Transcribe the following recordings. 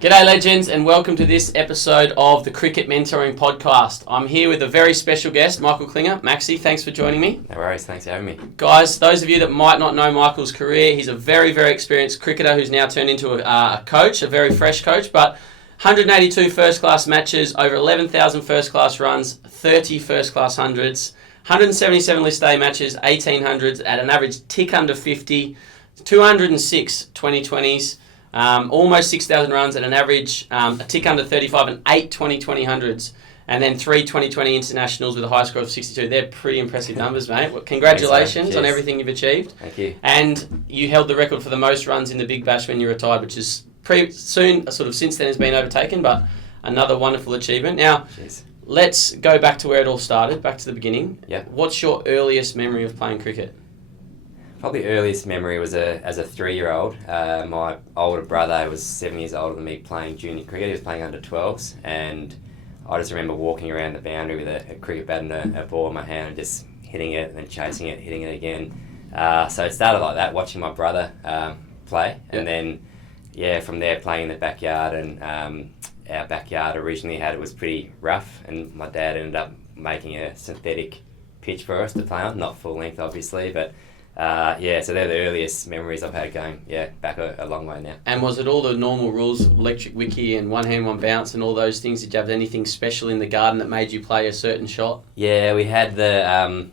G'day legends and welcome to this episode of the Cricket Mentoring Podcast. I'm here with a very special guest, Michael Klinger. Maxie, thanks for joining me. No worries, thanks for having me. Guys, those of you that might not know Michael's career, he's a very, very experienced cricketer who's now turned into a coach, a very fresh coach, but 182 first-class matches, over 11,000 first-class runs, 30 first-class hundreds, 177 list A matches, 1800s at an average tick under 50, 206 2020s, almost 6,000 runs at an average, a tick under 35 and 8 20-20 and then 3 20-20 internationals with a high score of 62. They're pretty impressive numbers, mate. Well, congratulations on everything you've achieved. Thank you. And you held the record for the most runs in the Big Bash when you retired, which is since then has been overtaken, but another wonderful achievement. Now, let's go back to where it all started, back to the beginning. Yeah. What's your earliest memory of playing cricket? Probably earliest memory was as a 3-year-old. My older brother was 7 years older than me playing junior cricket. He was playing under 12s, and I just remember walking around the boundary with a cricket bat and a ball in my hand and just hitting it and then chasing it, hitting it again. So it started like that, watching my brother play, and then from there playing in the backyard. And our backyard originally was pretty rough, and my dad ended up making a synthetic pitch for us to play on, not full length obviously, but so they're the earliest memories I've had going, back a long way now. And was it all the normal rules, electric wicky and one hand, one bounce and all those things? Did you have anything special in the garden that made you play a certain shot? Yeah, we had the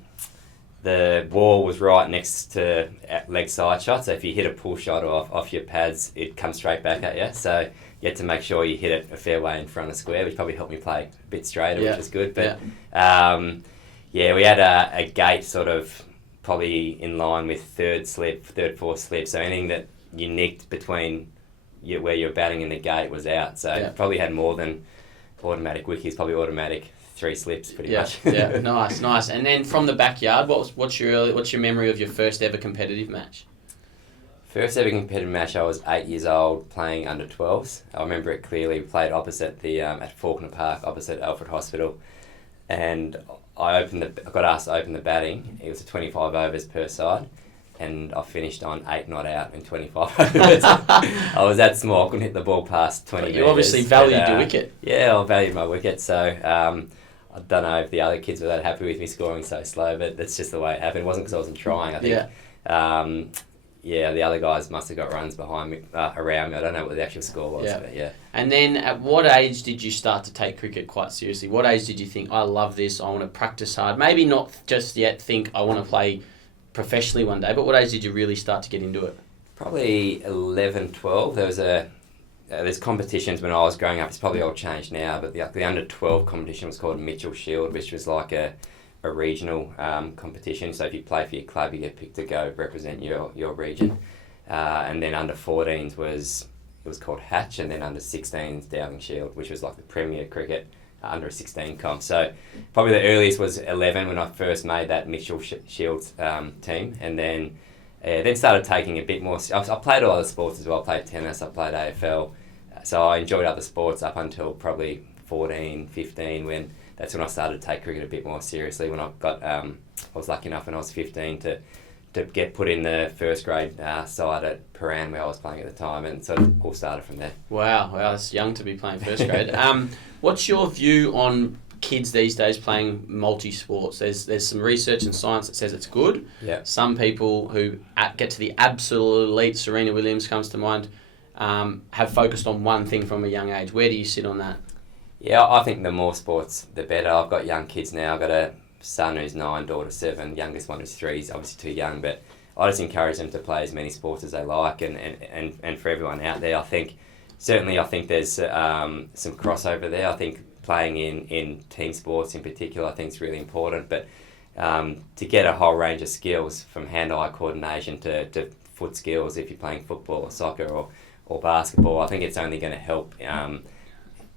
ball was right next to leg side shot, so if you hit a pull shot off your pads, it comes straight back at you. So you had to make sure you hit it a fair way in front of square, which probably helped me play a bit straighter, which was good. But we had a gate sort of probably in line with third, fourth slip. So anything that you nicked between where you're batting in the gate was out. So probably had more than automatic wickies, probably automatic 3 slips pretty much. Nice. And then from the backyard, what's your memory of your first ever competitive match? First ever competitive match, I was 8 years old playing under 12s. I remember it clearly. We played opposite at Faulkner Park, opposite Alfred Hospital, and I got asked to open the batting. It was 25 overs per side, and I finished on 8 not out in 25 overs. I was that small, I couldn't hit the ball past 20 metres. You obviously valued your wicket. Yeah, I valued my wicket, so I don't know if the other kids were that happy with me scoring so slow, but that's just the way it happened. It wasn't because I wasn't trying, I think. The other guys must have got runs behind me, around me. I don't know what the actual score was. But And then at what age did you start to take cricket quite seriously? What age did you think, I love this, I want to practice hard? Maybe not just yet think I want to play professionally one day, but what age did you really start to get into it? Probably 11, 12. There was there's competitions when I was growing up. It's probably all changed now, but the under 12 competition was called Mitchell Shield, which was like a regional competition. So if you play for your club, you get picked to go represent your region. And then under 14s was called Hatch, and then under 16s Dowling Shield, which was like the premier cricket under a 16 comp. So probably the earliest was 11 when I first made that Mitchell Shield team, and then started taking a bit more. I played a lot of sports as well. I played tennis, I played AFL, so I enjoyed other sports up until probably 14, 15 that's when I started to take cricket a bit more seriously. When I was lucky enough when I was 15 to get put in the first grade side at Paran where I was playing at the time, and sort of all started from there. Wow, that's young to be playing first grade. What's your view on kids these days playing multi-sports? There's some research and science that says it's good. Yeah. Some people who get to the absolute elite, Serena Williams comes to mind, have focused on one thing from a young age. Where do you sit on that? Yeah, I think the more sports, the better. I've got young kids now. I've got a son who's 9, daughter 7. Youngest one who's 3. He's obviously too young, but I just encourage them to play as many sports as they like. And for everyone out there, I think there's some crossover there. I think playing in team sports in particular, I think is really important. But to get a whole range of skills, from hand-eye coordination to foot skills, if you're playing football or soccer or basketball, I think it's only going to help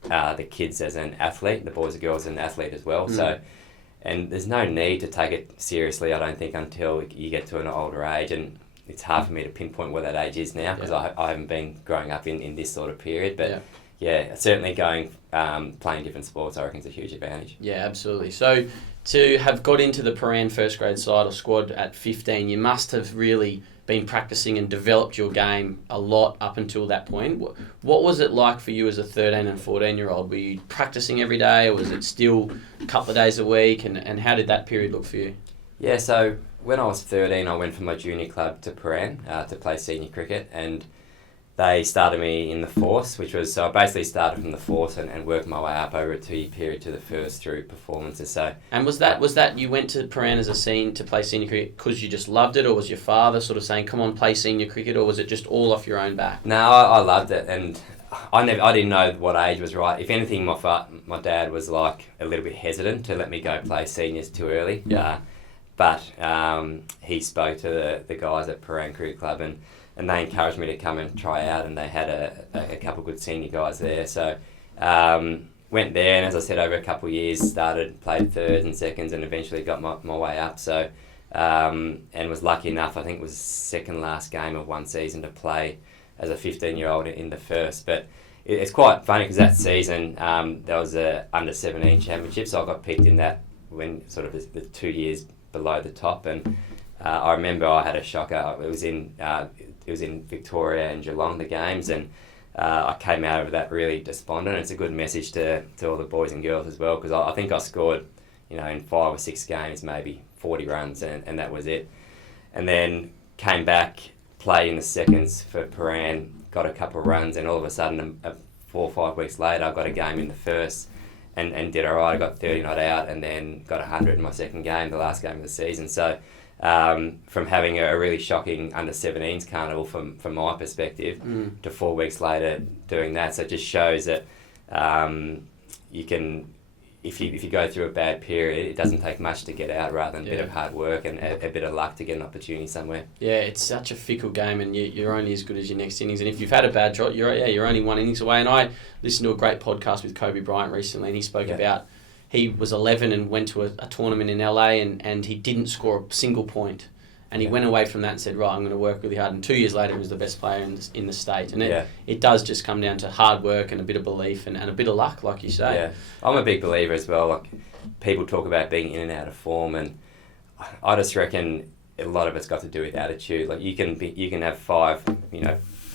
the kids as an athlete, the boys and girls as an athlete as well. So, and there's no need to take it seriously, I don't think, until you get to an older age, and it's hard for me to pinpoint where that age is now because I haven't been growing up in this sort of period, but certainly playing different sports I reckon is a huge advantage. Yeah, absolutely. So to have got into the Paran first grade side or squad at 15, you must have really been practicing and developed your game a lot up until that point. What was it like for you as a 13 and 14-year-old? Were you practicing every day, or was it still a couple of days a week? And how did that period look for you? Yeah, so when I was 13, I went from my junior club to Paran to play senior cricket, and they started me in the force, so I basically started from the force and worked my way up over a 2-year period to the first through performances. So, and was that you went to Paran as to play senior cricket because you just loved it, or was your father sort of saying, "Come on, play senior cricket," or was it just all off your own back? No, I loved it, and I didn't know what age was right. If anything, my dad was like a little bit hesitant to let me go play seniors too early. Yeah. But he spoke to the guys at Paran Cricket Club, and they encouraged me to come and try out, and they had a couple of good senior guys there. So went there, and as I said, over a couple of years, played thirds and seconds, and eventually got my way up. So and was lucky enough, I think it was second last game of one season to play as a 15-year-old in the first. But it's quite funny because that season there was a under-17 championship, so I got picked in that when sort of the 2 years below the top, and I remember I had a shocker. It was in Victoria and Geelong, the games, and I came out of that really despondent. It's a good message to all the boys and girls as well, because I think I scored, in 5 or 6 games, maybe 40 runs, and that was it. And then came back, played in the seconds for Paran, got a couple of runs, and all of a sudden, 4 or 5 weeks later, I got a game in the first. And did all right. I got 30 not out, and then got 100 in my second game, the last game of the season. So from having a really shocking under-17s carnival from my perspective to 4 weeks later doing that, so it just shows that you can, if you go through a bad period, it doesn't take much to get out, rather than a bit of hard work and a bit of luck to get an opportunity somewhere. Yeah, it's such a fickle game, and you're only as good as your next innings. And if you've had a bad shot, you're only 1 innings away. And I listened to a great podcast with Kobe Bryant recently, and he spoke about he was 11 and went to a tournament in LA, and he didn't score a single point. And he went away from that and said, right, I'm going to work really hard. And 2 years later, he was the best player in the state. And it does just come down to hard work and a bit of belief and a bit of luck, like you say. Yeah, I'm a big believer as well. Like, people talk about being in and out of form, and I just reckon a lot of it's got to do with attitude. Like, you can have 5,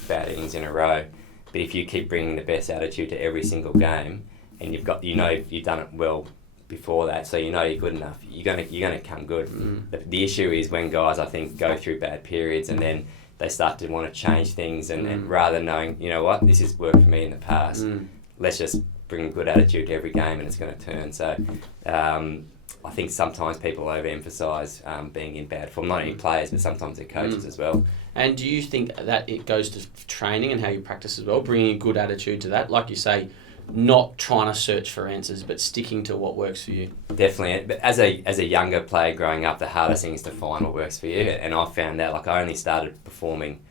bad innings in a row, but if you keep bringing the best attitude to every single game, and you've done it well before that, so you're good enough, you're gonna come good. The issue is when guys, I think, go through bad periods, and then they start to want to change things, and rather than knowing, this has worked for me in the past, let's just bring a good attitude to every game, and it's going to turn. So I think sometimes people overemphasise being in bad form, not only players, but sometimes their coaches as well. And do you think that it goes to training and how you practice as well, bringing a good attitude to that? Like you say, not trying to search for answers, but sticking to what works for you. Definitely. But as a younger player growing up, the hardest thing is to find what works for you. And I found that, I only started performing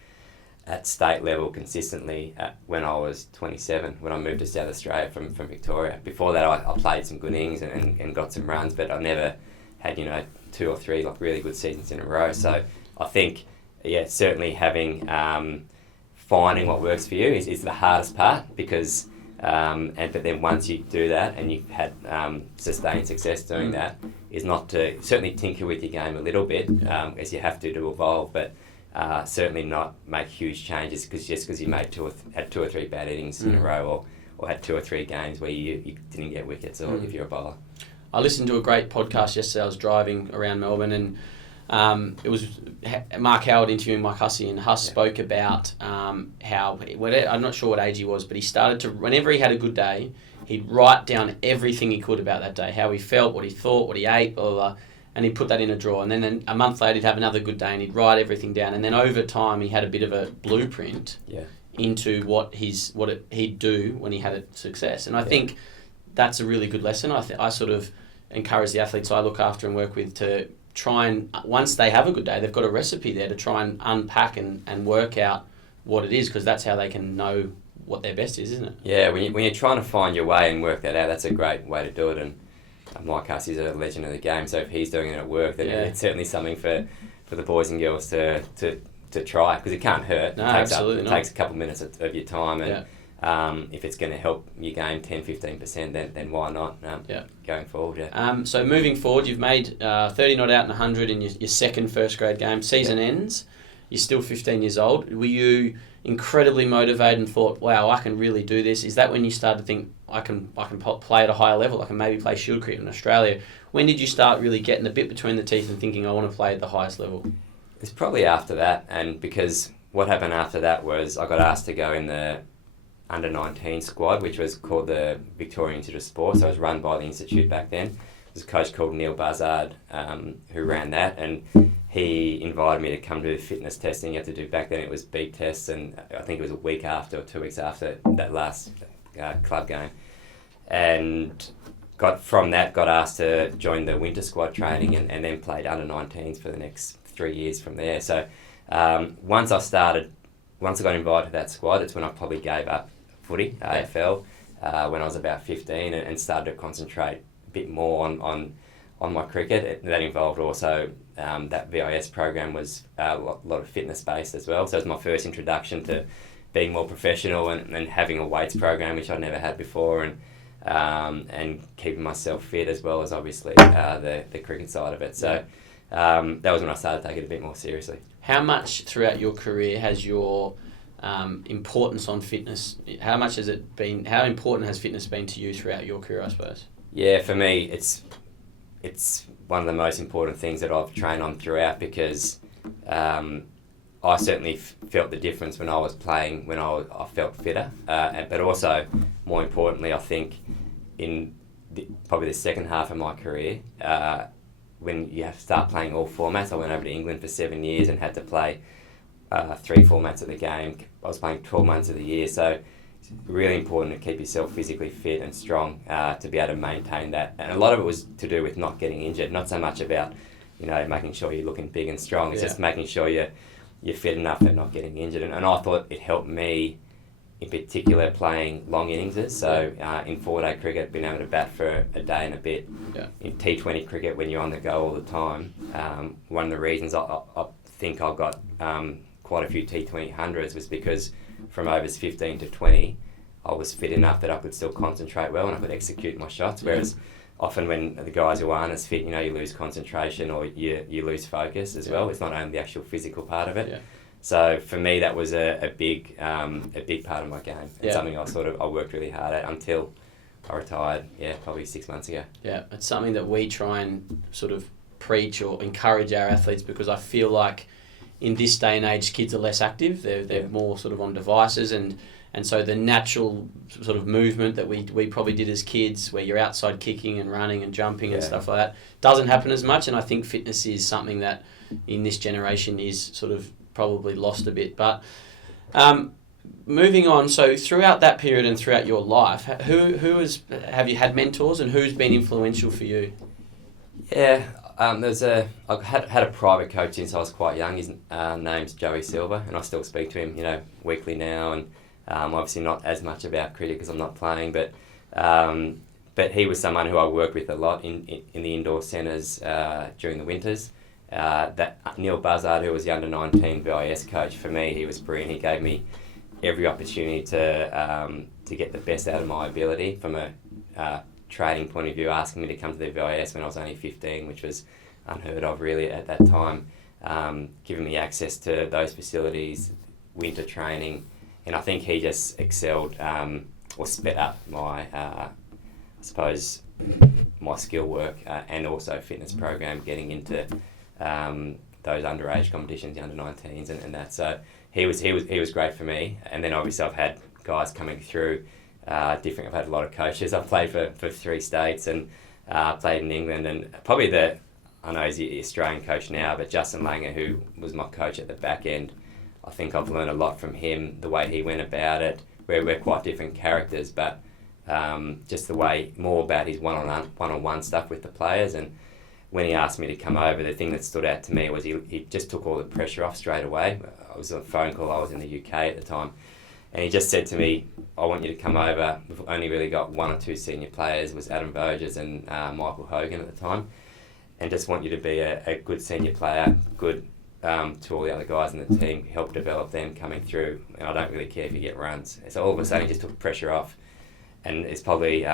at state level consistently when I was 27, when I moved to South Australia from Victoria. Before that, I played some good innings and got some runs, but I never had, 2 or 3 really good seasons in a row. So I think, certainly having finding what works for you is the hardest part, because but then once you do that and you've had sustained success doing that, is not to certainly tinker with your game a little bit, as you have to evolve, but certainly not make huge changes because you made 2 or 3 bad innings in a row, or had 2 or 3 games where you didn't get wickets, or if you're a bowler. I listened to a great podcast yesterday. I was driving around Melbourne, and it was Mark Howard interviewing Mike Hussey, and Huss spoke about how, I'm not sure what age he was, but he started to, whenever he had a good day, he'd write down everything he could about that day, how he felt, what he thought, what he ate, blah, blah, blah, and he'd put that in a drawer. And then a month later, he'd have another good day, and he'd write everything down. And then over time, he had a bit of a blueprint into what he'd do when he had a success. And I think that's a really good lesson. I sort of encourage the athletes I look after and work with to try and, once they have a good day, they've got a recipe there to try and unpack and work out what it is, because that's how they can know what their best is, isn't it? Yeah, when you're trying to find your way and work that out, that's a great way to do it. And Mike Hussey's a legend of the game, so if he's doing it at work, then it's certainly something for the boys and girls to try, because it can't hurt. No, absolutely not. It takes a couple of minutes of your time, and if it's going to help your game 10-15%, then why not going forward? So moving forward, you've made 30 not out and 100 in your second first grade game. Season ends. you're still 15 years old. Were you incredibly motivated and thought, wow, I can really do this? Is that when you started to think, I can play at a higher level? I can maybe play Shield cricket in Australia. When did you start really getting the bit between the teeth and thinking, I want to play at the highest level? It's probably after that, and because what happened after that was I got asked to go in the under-19 squad, which was called the Victorian Institute of Sport, so it was run by the Institute back then. There was a coach called Neil Buzzard who ran that, and he invited me to come to fitness testing. You had to do, back then it was beep tests, and I think it was a week after or 2 weeks after that last club game. And got asked to join the winter squad training and then played under-19s for the next 3 years from there. So once I got invited to that squad, it's when I probably gave up footy, AFL, when I was about 15 and started to concentrate a bit more on my cricket. That involved also that VIS program was a lot of fitness based as well. So it was my first introduction to being more professional and having a weights program, which I never had before, and keeping myself fit as well as obviously the cricket side of it. So that was when I started taking it a bit more seriously. How much throughout your career has your importance on fitness, how important has fitness been to you throughout your career, I suppose? Yeah, for me, it's one of the most important things that I've trained on throughout, because I certainly felt the difference when I was playing, when I felt fitter. But also, more importantly, I think in probably the second half of my career, when you have to start playing all formats. I went over to England for 7 years and had to play 3 formats of the game. I was playing 12 months of the year, so it's really important to keep yourself physically fit and strong to be able to maintain that. And a lot of it was to do with not getting injured, not so much about making sure you're looking big and strong. It's just making sure you're fit enough and not getting injured. And I thought it helped me, in particular, playing long innings. So in 4-day cricket, being able to bat for a day and a bit. Yeah. In T20 cricket, when you're on the go all the time, one of the reasons I think I got quite a few T20 hundreds was because from overs 15 to 20, I was fit enough that I could still concentrate well and I could execute my shots. Whereas often when the guys who aren't as fit, you lose concentration or you lose focus as well. It's not only the actual physical part of it. Yeah. So for me, that was a big part of my game. And something I worked really hard at until I retired, probably 6 months ago. Yeah, it's something that we try and sort of preach or encourage our athletes, because I feel like in this day and age, kids are less active. They're more sort of on devices, and so the natural sort of movement that we probably did as kids, where you're outside kicking and running and jumping and stuff like that, doesn't happen as much. And I think fitness is something that in this generation is sort of probably lost a bit. But moving on, so throughout that period and throughout your life, have you had mentors, and who's been influential for you? Yeah, I've had a private coach since I was quite young. His name's Joey Silver, and I still speak to him, weekly now. And obviously not as much about cricket because I'm not playing, but he was someone who I worked with a lot in the indoor centres during the winters. That Neil Buzzard, who was the under-19 VIS coach, for me, he was brilliant. He gave me every opportunity to get the best out of my ability from a training point of view, asking me to come to the VIS when I was only 15, which was unheard of really at that time, giving me access to those facilities, winter training, and I think he just excelled or sped up my, my skill work and also fitness program, getting into those underage competitions, the under-19s and that. So he was great for me. And then obviously I've had guys coming through I've had a lot of coaches. I've played for 3 states and played in England, and probably I know he's the Australian coach now, but Justin Langer, who was my coach at the back end, I think I've learned a lot from him, the way he went about it. We're quite different characters, but just the way, more about his one-on-one stuff with the players. And when he asked me to come over, the thing that stood out to me was he just took all the pressure off straight away. I was on a phone call, I was in the UK at the time, and he just said to me, I want you to come over. We've only really got 1 or 2 senior players. It was Adam Voges and Michael Hogan at the time. And just want you to be a good senior player, good to all the other guys in the team, help develop them coming through. And I don't really care if you get runs. So all of a sudden he just took pressure off. And it's probably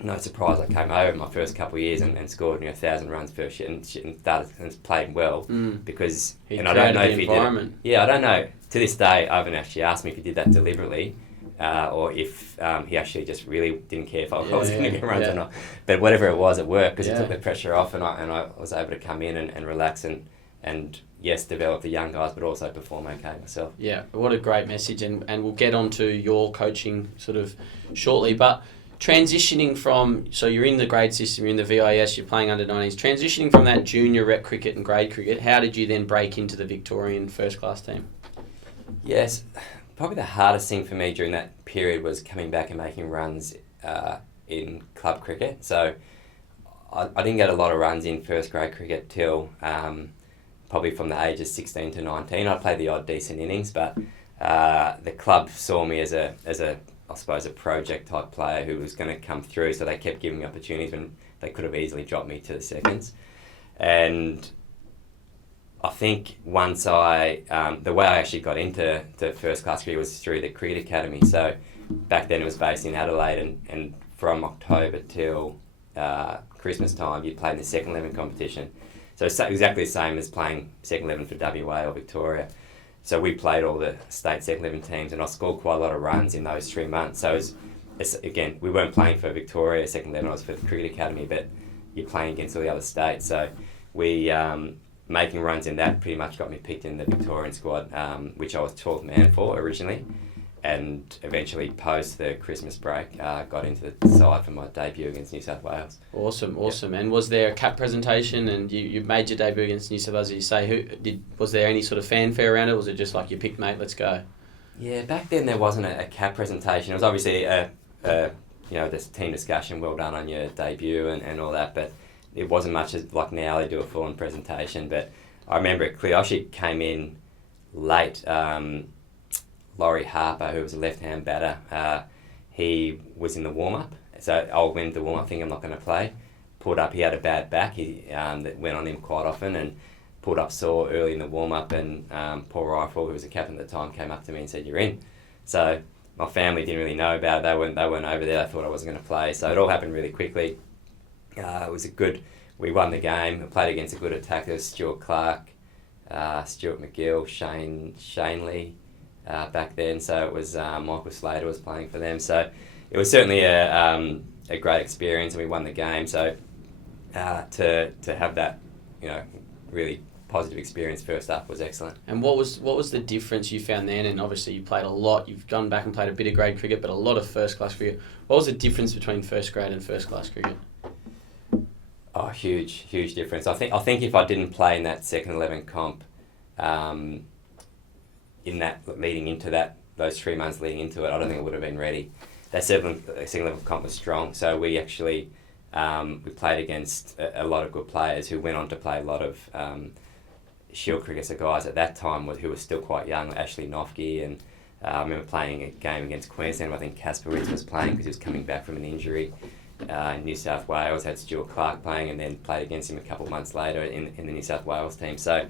no surprise I came over my first couple of years and scored 1,000 runs first year and started and played well because He and I don't know if he environment. did it. Yeah, I don't know. To this day, I haven't actually asked me if he did that deliberately. Or if he actually just really didn't care if I was going to get runs or not. But whatever it was, it worked because it took the pressure off and I was able to come in and relax and yes, develop the young guys, but also perform okay myself. Yeah, what a great message, and we'll get on to your coaching sort of shortly. But transitioning from, so you're in the grade system, you're in the VIS, you're playing under 19s, transitioning from that junior rep cricket and grade cricket, how did you then break into the Victorian first class team? Yes, probably the hardest thing for me during that period was coming back and making runs in club cricket. So I didn't get a lot of runs in first grade cricket till probably from the ages 16 to 19. I played the odd decent innings, but the club saw me as a I suppose a project type player who was going to come through. So they kept giving me opportunities when they could have easily dropped me to the seconds. And I think once the way I actually got into first class cricket was through the cricket academy. So back then it was based in Adelaide, and from October till Christmas time, you played in the second 11 competition. So it's exactly the same as playing second 11 for WA or Victoria. So we played all the state second 11 teams, and I scored quite a lot of runs in those 3 months. So it's again, we weren't playing for Victoria second 11, I was for the cricket academy, but you're playing against all the other states. So we making runs in that pretty much got me picked in the Victorian squad, which I was 12th man for originally, and eventually post the Christmas break got into the side for my debut against New South Wales. Awesome. And was there a cap presentation, and you made your debut against New South Wales, as you say, was there any sort of fanfare around it, or was it just like you picked, mate, let's go? Yeah, back then there wasn't a cap presentation. It was obviously this team discussion, well done on your debut and all that, but it wasn't much as like now they do a full-on presentation. But I remember it clearly. I actually came in late. Laurie Harper, who was a left-hand batter, he was in the warm-up. So I went to the warm-up thinking I'm not going to play. Pulled up, he had a bad back that went on him quite often, and pulled up sore early in the warm-up, and Paul Rifle, who was the captain at the time, came up to me and said, "You're in." So my family didn't really know about it. They weren't over there. They thought I wasn't going to play. So it all happened really quickly. It was we won the game. I played against a good attacker, Stuart Clark, Stuart McGill, Shane Lee back then. So it was Michael Slater was playing for them. So it was certainly a great experience, and we won the game. So to have that, really positive experience first up was excellent. And what was the difference you found then? And obviously you played a lot. You've gone back and played a bit of grade cricket, but a lot of first class cricket. What was the difference between first grade and first class cricket? Oh, huge difference. I think if I didn't play in that second 11 comp, in that leading into that, those 3 months leading into it, I don't think I would have been ready. That second 11 comp was strong, so we actually we played against a lot of good players who went on to play a lot of Shield cricket. So guys at that time who were still quite young, Ashley Nofke, and I remember playing a game against Queensland. I think Casper Ritz was playing because he was coming back from an injury. In New South Wales, had Stuart Clark playing, and then played against him a couple of months later in the New South Wales team. So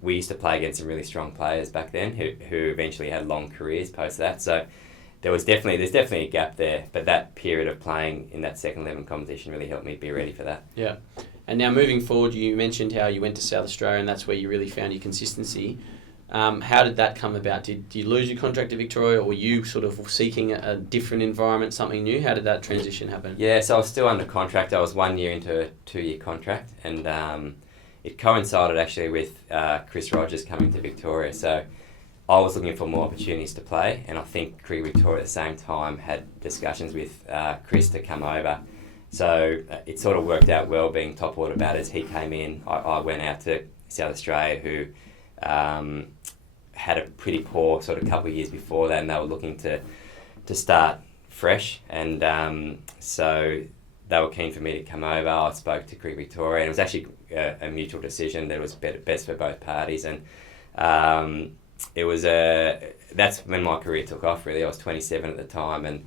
we used to play against some really strong players back then who eventually had long careers post that. So there's definitely a gap there, but that period of playing in that second 11 competition really helped me be ready for that. Yeah. And now moving forward, you mentioned how you went to South Australia, and that's where you really found your consistency. How did that come about? Did you lose your contract to Victoria, or were you sort of seeking a different environment, something new? How did that transition happen? Yeah, so I was still under contract. I was 1 year into a 2-year contract, and it coincided actually with Chris Rogers coming to Victoria. So I was looking for more opportunities to play, and I think Cricket Victoria at the same time had discussions with Chris to come over. So it sort of worked out well being top order batters. He came in, I went out to South Australia, who had a pretty poor sort of couple of years before that, and they were looking to start fresh, and so they were keen for me to come over. I spoke to Cricket Victoria, and it was actually a mutual decision that it was best for both parties, and it was that's when my career took off really. I was 27 at the time, and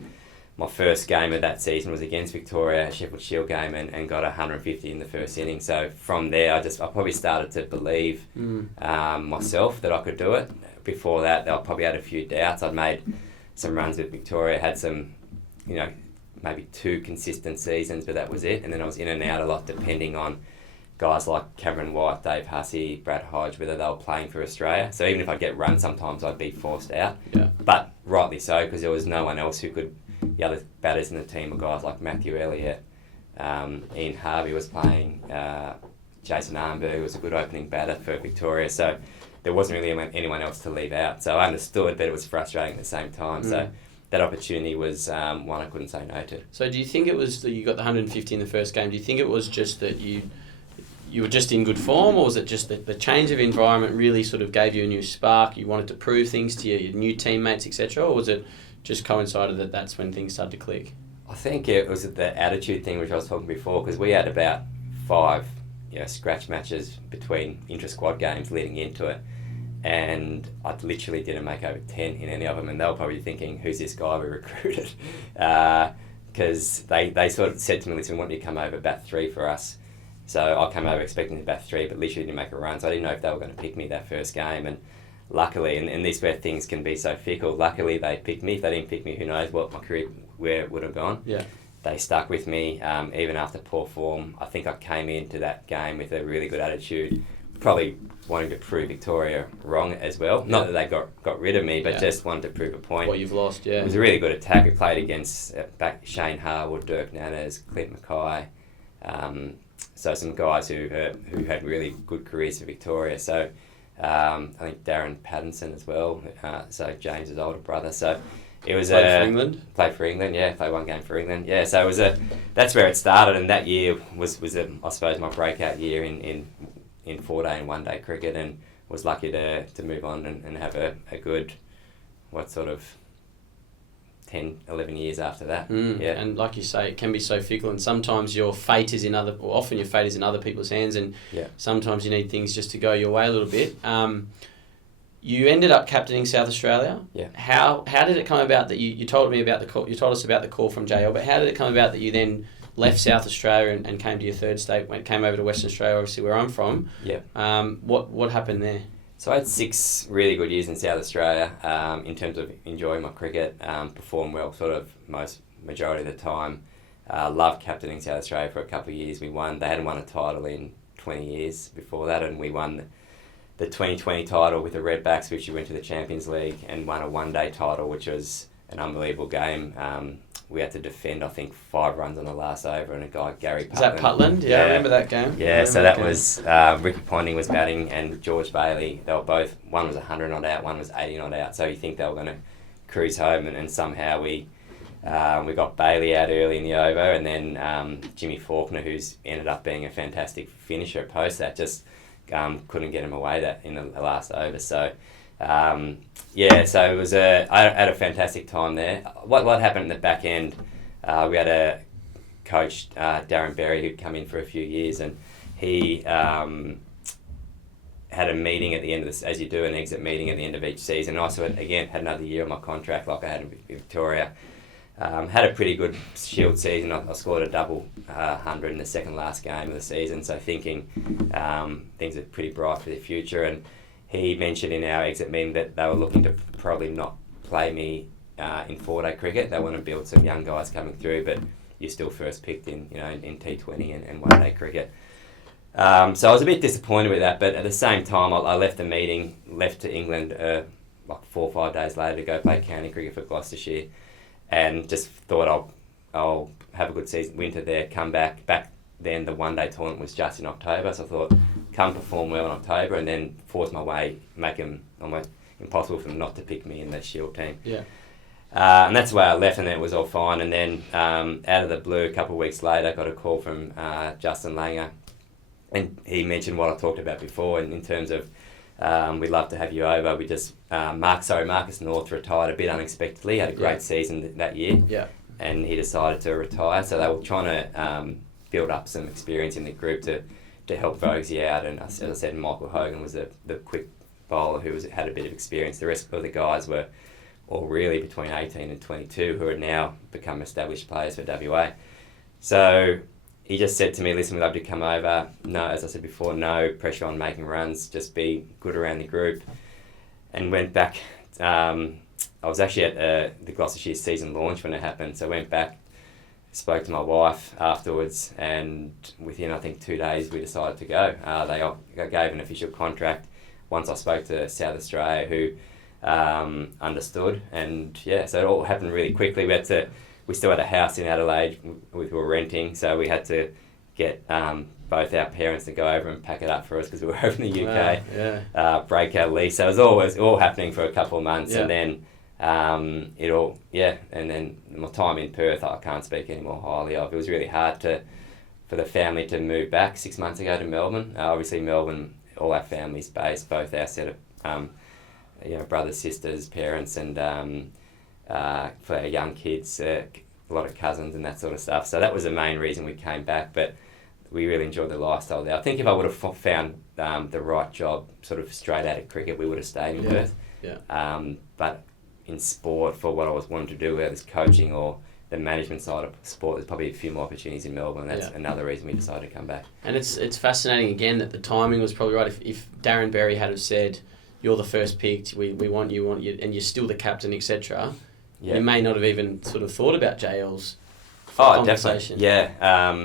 my first game of that season was against Victoria, a Sheffield Shield game, and got 150 in the first inning. So from there, I probably started to believe myself that I could do it. Before that, I probably had a few doubts. I'd made some runs with Victoria, had some, maybe 2 consistent seasons, but that was it. And then I was in and out a lot depending on guys like Cameron White, Dave Hussey, Brad Hodge, whether they were playing for Australia. So even if I'd get run, sometimes I'd be forced out. Yeah. But rightly so, because there was no one else who could. The other batters in the team were guys like Matthew Elliott, Ian Harvey was playing, Jason Arnberg was a good opening batter for Victoria. So there wasn't really anyone else to leave out. So I understood, but it was frustrating at the same time. So that opportunity was one I couldn't say no to. So do you think it was that you got the 150 in the first game? Do you think it was just that you were just in good form, or was it just that the change of environment really sort of gave you a new spark? You wanted to prove things to your new teammates, etc., or was it just coincided that that's when things started to click? I think it was the attitude thing, which I was talking before, because we had about 5 scratch matches between intra-squad games leading into it. And I literally didn't make over 10 in any of them, and they were probably thinking, who's this guy we recruited? Because they sort of said to me, listen, we want you to come over bat 3 for us. So I came over expecting to bat 3, but literally didn't make a run, so I didn't know if they were going to pick me that first game. And luckily, and this is where things can be so fickle, luckily they picked me. If they didn't pick me, who knows what my career where it would have gone. Yeah. They stuck with me, even after poor form. I think I came into that game with a really good attitude, probably wanting to prove Victoria wrong as well. Yeah. Not that they got rid of me, but just wanted to prove a point. What you've lost, yeah. It was a really good attack. We played against Shane Harwood, Dirk Nanas, Clint Mackay, so some guys who had really good careers for Victoria. So I think Darren Pattinson as well, so James's older brother. So it was Played for England? Played for England, yeah. Played 1 game for England, yeah. So it was that's where it started, and that year was I suppose my breakout year in 4-day and 1-day cricket, and was lucky to move on and have a good, 10, 11 years after that. Yeah. And like you say, it can be so fickle, and sometimes often your fate is in other people's hands, and sometimes you need things just to go your way a little bit. You ended up captaining South Australia. Yeah. How did it come about that you told me about the call? You told us about the call from JL, but how did it come about that you then left South Australia and came to your third state, came over to Western Australia, obviously where I'm from? Yeah. What happened there? So I had 6 really good years in South Australia in terms of enjoying my cricket, performed well majority of the time. Loved captaining South Australia for a couple of years. They hadn't won a title in 20 years before that, and we won the 2020 title with the Redbacks, which we went to the Champions League, and won a 1-day title, which was an unbelievable game. We had to defend, I think, 5 runs on the last over, and a guy, Gary Putland. Is that Putland? Yeah, I remember that game. Yeah, so that was Ricky Ponting was batting, and George Bailey. They were both, one was 100 not out, one was 80 not out. So you think they were going to cruise home, and somehow we got Bailey out early in the over, and then Jimmy Faulkner, who's ended up being a fantastic finisher at post, that just couldn't get him away that in the last over. So so it was I had a fantastic time there. What happened at the back end, we had a coach, Darren Berry, who'd come in for a few years, and he had a meeting at the end of this, as you do, an exit meeting at the end of each season. And I also had another year on my contract like I had in Victoria. Had a pretty good Shield season. I scored a double 100 in the second last game of the season, so thinking things are pretty bright for the future. And he mentioned in our exit meeting that they were looking to probably not play me in 4-day cricket. They want to build some young guys coming through, but you're still first picked in T20 and 1-day cricket. So I was a bit disappointed with that, but at the same time I left the meeting, left to England like 4 or 5 days later to go play county cricket for Gloucestershire. And just thought I'll have a good winter there, come back. Back then the 1-day tournament was just in October, so I thought come perform well in October and then force my way, make them almost impossible for them not to pick me in the Shield team. Yeah. And that's the way I left, and then it was all fine. And then out of the blue, a couple of weeks later, I got a call from Justin Langer, and he mentioned what I talked about before in terms of we'd love to have you over. We just Marcus North retired a bit unexpectedly. Had a great season that year, and he decided to retire. So they were trying to build up some experience in the group to help Vogsy out. And as I said, Michael Hogan was the quick bowler who had a bit of experience. The rest of the guys were all really between 18 and 22, who are now become established players for WA. So he just said to me, listen, we'd love to come over. No, as I said before, no pressure on making runs, just be good around the group. And went back. I was actually at the Gloucestershire season launch when it happened, so I went back spoke to my wife afterwards, and within, I think, 2 days, we decided to go. They gave an official contract once I spoke to South Australia, who understood, and yeah, so it all happened really quickly. We still had a house in Adelaide we were renting, so we had to get both our parents to go over and pack it up for us because we were over in the UK. Wow, yeah. Break our lease, so it was all happening for a couple of months, Yeah. and then and then my time in Perth, I can't speak any more highly of. It was really hard for the family to move back 6 months ago to Melbourne. Obviously, Melbourne, all our family's based, both our set of brothers, sisters, parents, and for our young kids, a lot of cousins and that sort of stuff. So that was the main reason we came back, but we really enjoyed the lifestyle there. I think if I would have found the right job sort of straight out of cricket, we would have stayed in Perth. Yeah. But in sport, for what I was wanting to do, whether it's coaching or the management side of sport, there's probably a few more opportunities in Melbourne. That's another reason we decided to come back. And it's fascinating again that the timing was probably right. If Darren Berry had have said, "You're the first picked, we want you, and you're still the captain, etc." You may not have even sort of thought about JL's conversation. Definitely. Yeah.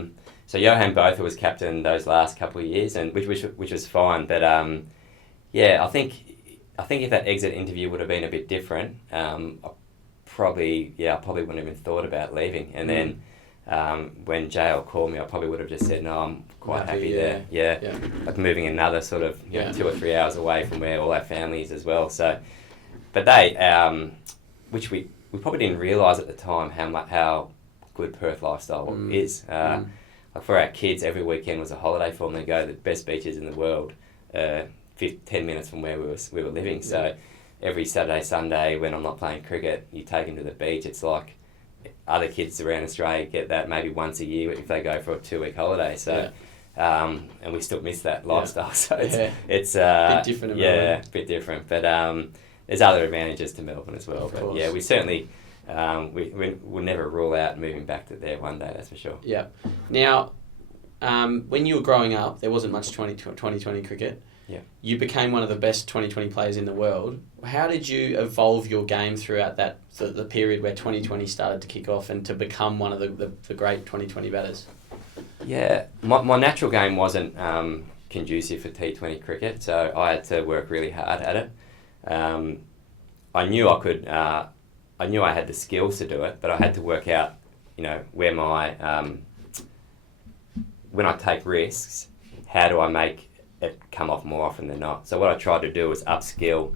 So Johan Botha was captain those last couple of years, and which was fine. But I think if that exit interview would have been a bit different, I probably wouldn't have even thought about leaving. And then when JL called me, I probably would have just said, no, I'm quite happy there. Yeah. Like moving another sort of 2 or 3 hours away from where all our family is as well. So, but they, which we probably didn't realise at the time how good Perth lifestyle is. Like for our kids, every weekend was a holiday for them. They go to the best beaches in the world, 10 minutes from where we were living. So every Saturday, Sunday, when I'm not playing cricket, you take them to the beach. It's like other kids around Australia get that maybe once a year if they go for a 2-week holiday. So, and we still miss that lifestyle. So it's bit different. A bit different. But there's other advantages to Melbourne as well. But yeah, we certainly we'll never rule out moving back to there one day. That's for sure. Yeah. Now, when you were growing up, there wasn't much 2020 cricket. Yeah. You became one of the best 2020 players in the world. How did you evolve your game throughout the period where 2020 started to kick off and to become one of the great 2020 batters? Yeah, my natural game wasn't conducive for T20 cricket, so I had to work really hard at it. I knew I could. I knew I had the skills to do it, but I had to work out, where my when I take risks, how do I make it come off more often than not? So what I tried to do was upskill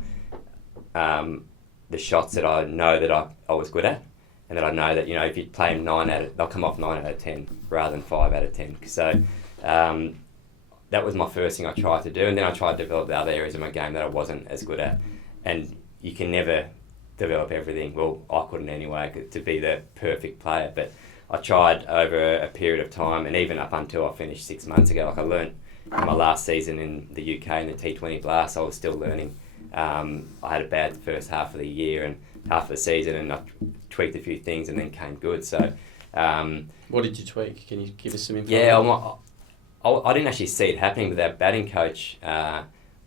the shots that I know that I was good at, and that I know that if you play them they'll come off 9 out of 10 rather than 5 out of 10. So that was my first thing I tried to do, and then I tried to develop the other areas of my game that I wasn't as good at. And you can never develop everything. Well, I couldn't anyway, to be the perfect player, but I tried over a period of time, and even up until I finished 6 months ago. Like I learned in my last season in the UK in the T20 Blast, I was still learning. I had a bad first half of the year and half of the season, and I tweaked a few things and then came good. So, what did you tweak? Can you give us some info? Yeah, I didn't actually see it happening, but our batting coach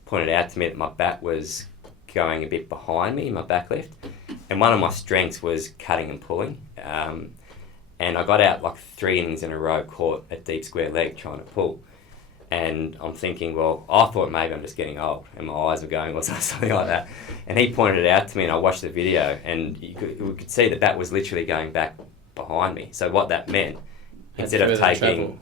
pointed out to me that my bat was going a bit behind me in my back lift, and one of my strengths was cutting and pulling. And I got out like 3 innings in a row, caught a deep square leg trying to pull. And I'm thinking, well, I thought maybe I'm just getting old and my eyes were going or something like that. And he pointed it out to me, and I watched the video, and we could see that was literally going back behind me. So what that meant, instead of taking,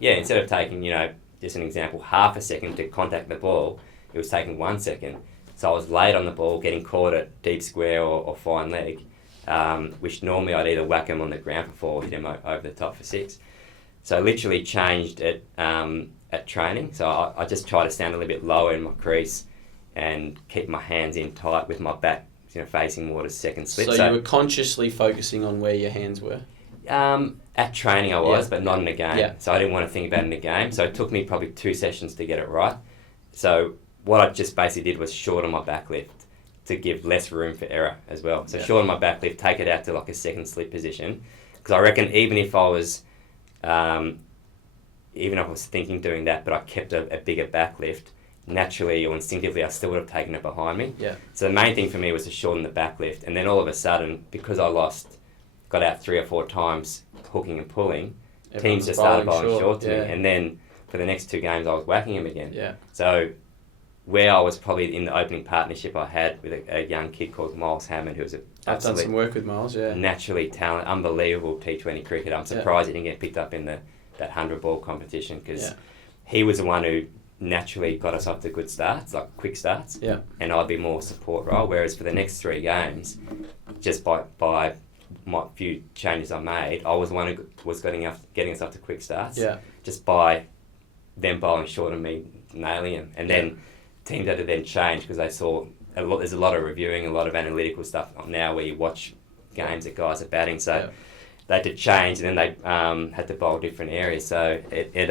just an example, half a second to contact the ball, it was taking 1 second. So I was late on the ball, getting caught at deep square or fine leg, which normally I'd either whack him on the ground for 4 or hit him over the top for 6. So I literally changed it at training. So I just try to stand a little bit lower in my crease and keep my hands in tight with my bat facing more to second slip. So you were consciously focusing on where your hands were? At training I was, but not in the game. Yeah. So I didn't want to think about it in the game. So it took me probably 2 sessions to get it right. So what I just basically did was shorten my back lift to give less room for error as well. So shorten my back lift, take it out to like a second slip position. Because I reckon even if I was thinking doing that, but I kept a bigger back lift, naturally or instinctively I still would have taken it behind me. Yeah. So the main thing for me was to shorten the back lift, and then all of a sudden, because I got got out 3 or 4 times hooking and pulling, Everyone teams just started bowling short to yeah. me. And then for the next 2 games, I was whacking him again. Yeah. So where I was probably in the opening partnership I had with a young kid called Miles Hammond, who was I've done some work with Miles, yeah. naturally talented, unbelievable T20 cricketer. I'm surprised he didn't get picked up in that 100-ball competition, because he was the one who naturally got us off to good starts, like quick starts, and I'd be more support role. Whereas for the next 3 games, just by my few changes I made, I was the one who was getting us off to quick starts, just by them bowling short and me nailing him. And then teams had to then change, because they saw there's a lot of reviewing, a lot of analytical stuff now where you watch games that guys are batting, so they had to change, and then they had to bowl different areas. So it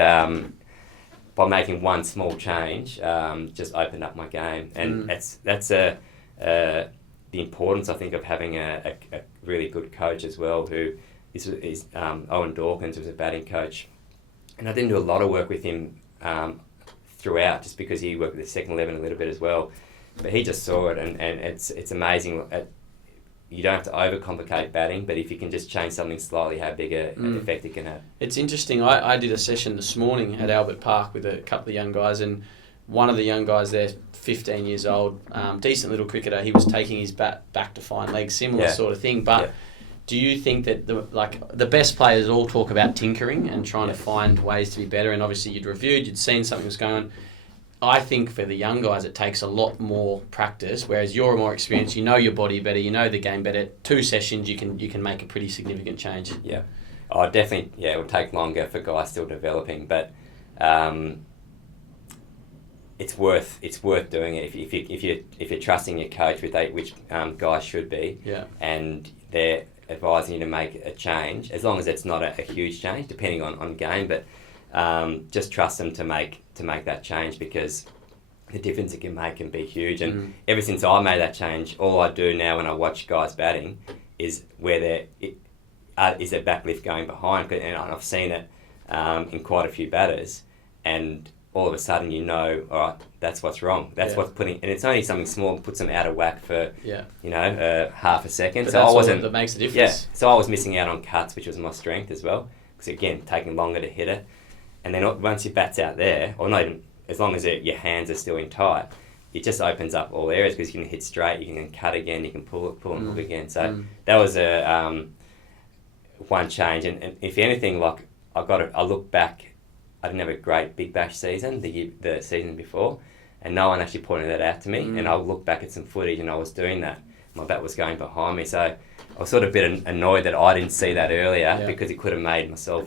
by making one small change, just opened up my game, and that's the importance, I think, of having a really good coach as well, who is Owen Dawkins, who's a batting coach, and I didn't do a lot of work with him throughout, just because he worked with the second 11 a little bit as well, but he just saw it, and it's amazing. You don't have to overcomplicate batting, but if you can just change something slightly, how big an effect it can have. It's interesting. I did a session this morning at Albert Park with a couple of young guys, and one of the young guys there, 15 years old, decent little cricketer, he was taking his bat back to fine leg, similar sort of thing. But do you think that the best players all talk about tinkering and trying to find ways to be better? And obviously you'd seen something was going on. I think for the young guys, it takes a lot more practice, whereas you're more experienced, you know your body better, you know the game better. 2 sessions, you can make a pretty significant change. Yeah. Oh, definitely, it will take longer for guys still developing, but it's worth doing it if you're trusting your coach with which guys should be, and they're advising you to make a change, as long as it's not a huge change, depending on game, but just trust them to make that change, because the difference it can make can be huge. And ever since I made that change, all I do now when I watch guys batting is where is their backlift going behind, and I've seen it in quite a few batters, and all of a sudden all right, that's what's wrong. That's what's putting, and it's only something small, puts them out of whack for half a second. But so that's I wasn't. That makes a difference. So I was missing out on cuts, which was my strength as well, because again, taking longer to hit it, and then once your bat's out there, or not even, as long as your hands are still in tight, it just opens up all areas, because you can hit straight, you can then cut again, you can pull and hook again. So that was a one change, and if anything, like I look back. I didn't have a great Big Bash season the season before, and no one actually pointed that out to me. And I'll look back at some footage, and I was doing that. My bat was going behind me, so I was sort of a bit annoyed that I didn't see that earlier, because it could have made myself,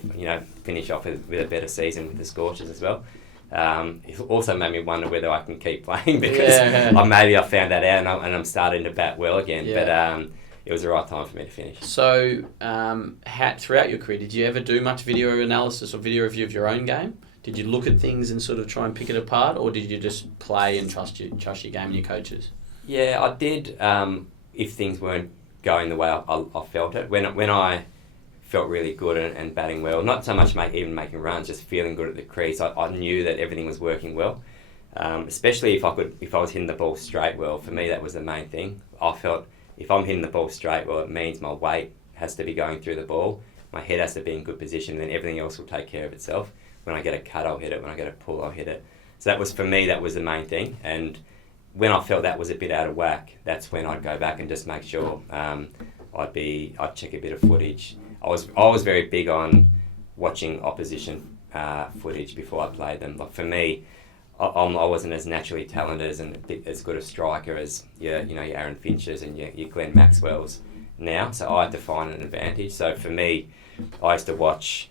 finish off with a better season with the Scorchers as well. It also made me wonder whether I can keep playing, because maybe I found that out, and I'm starting to bat well again. But it was the right time for me to finish. So, throughout your career, did you ever do much video analysis or video review of your own game? Did you look at things and sort of try and pick it apart, or did you just play and trust your game and your coaches? Yeah, I did. If things weren't going the way I felt it, when I felt really good and batting well, not so much even making runs, just feeling good at the crease, I knew that everything was working well. Especially if I was hitting the ball straight well. For me, that was the main thing. I felt, if I'm hitting the ball straight well, it means my weight has to be going through the ball, my head has to be in good position, and then everything else will take care of itself. When I get a cut, I'll hit it. When I get a pull, I'll hit it. So that was, for me, that was the main thing. And when I felt that was a bit out of whack, that's when I'd go back and just make sure I'd check a bit of footage. I was very big on watching opposition footage before I played them. Like, for me, I wasn't as naturally talented and as good a striker as your Aaron Finches and your Glenn Maxwells now. So I had to find an advantage. So for me, I used to watch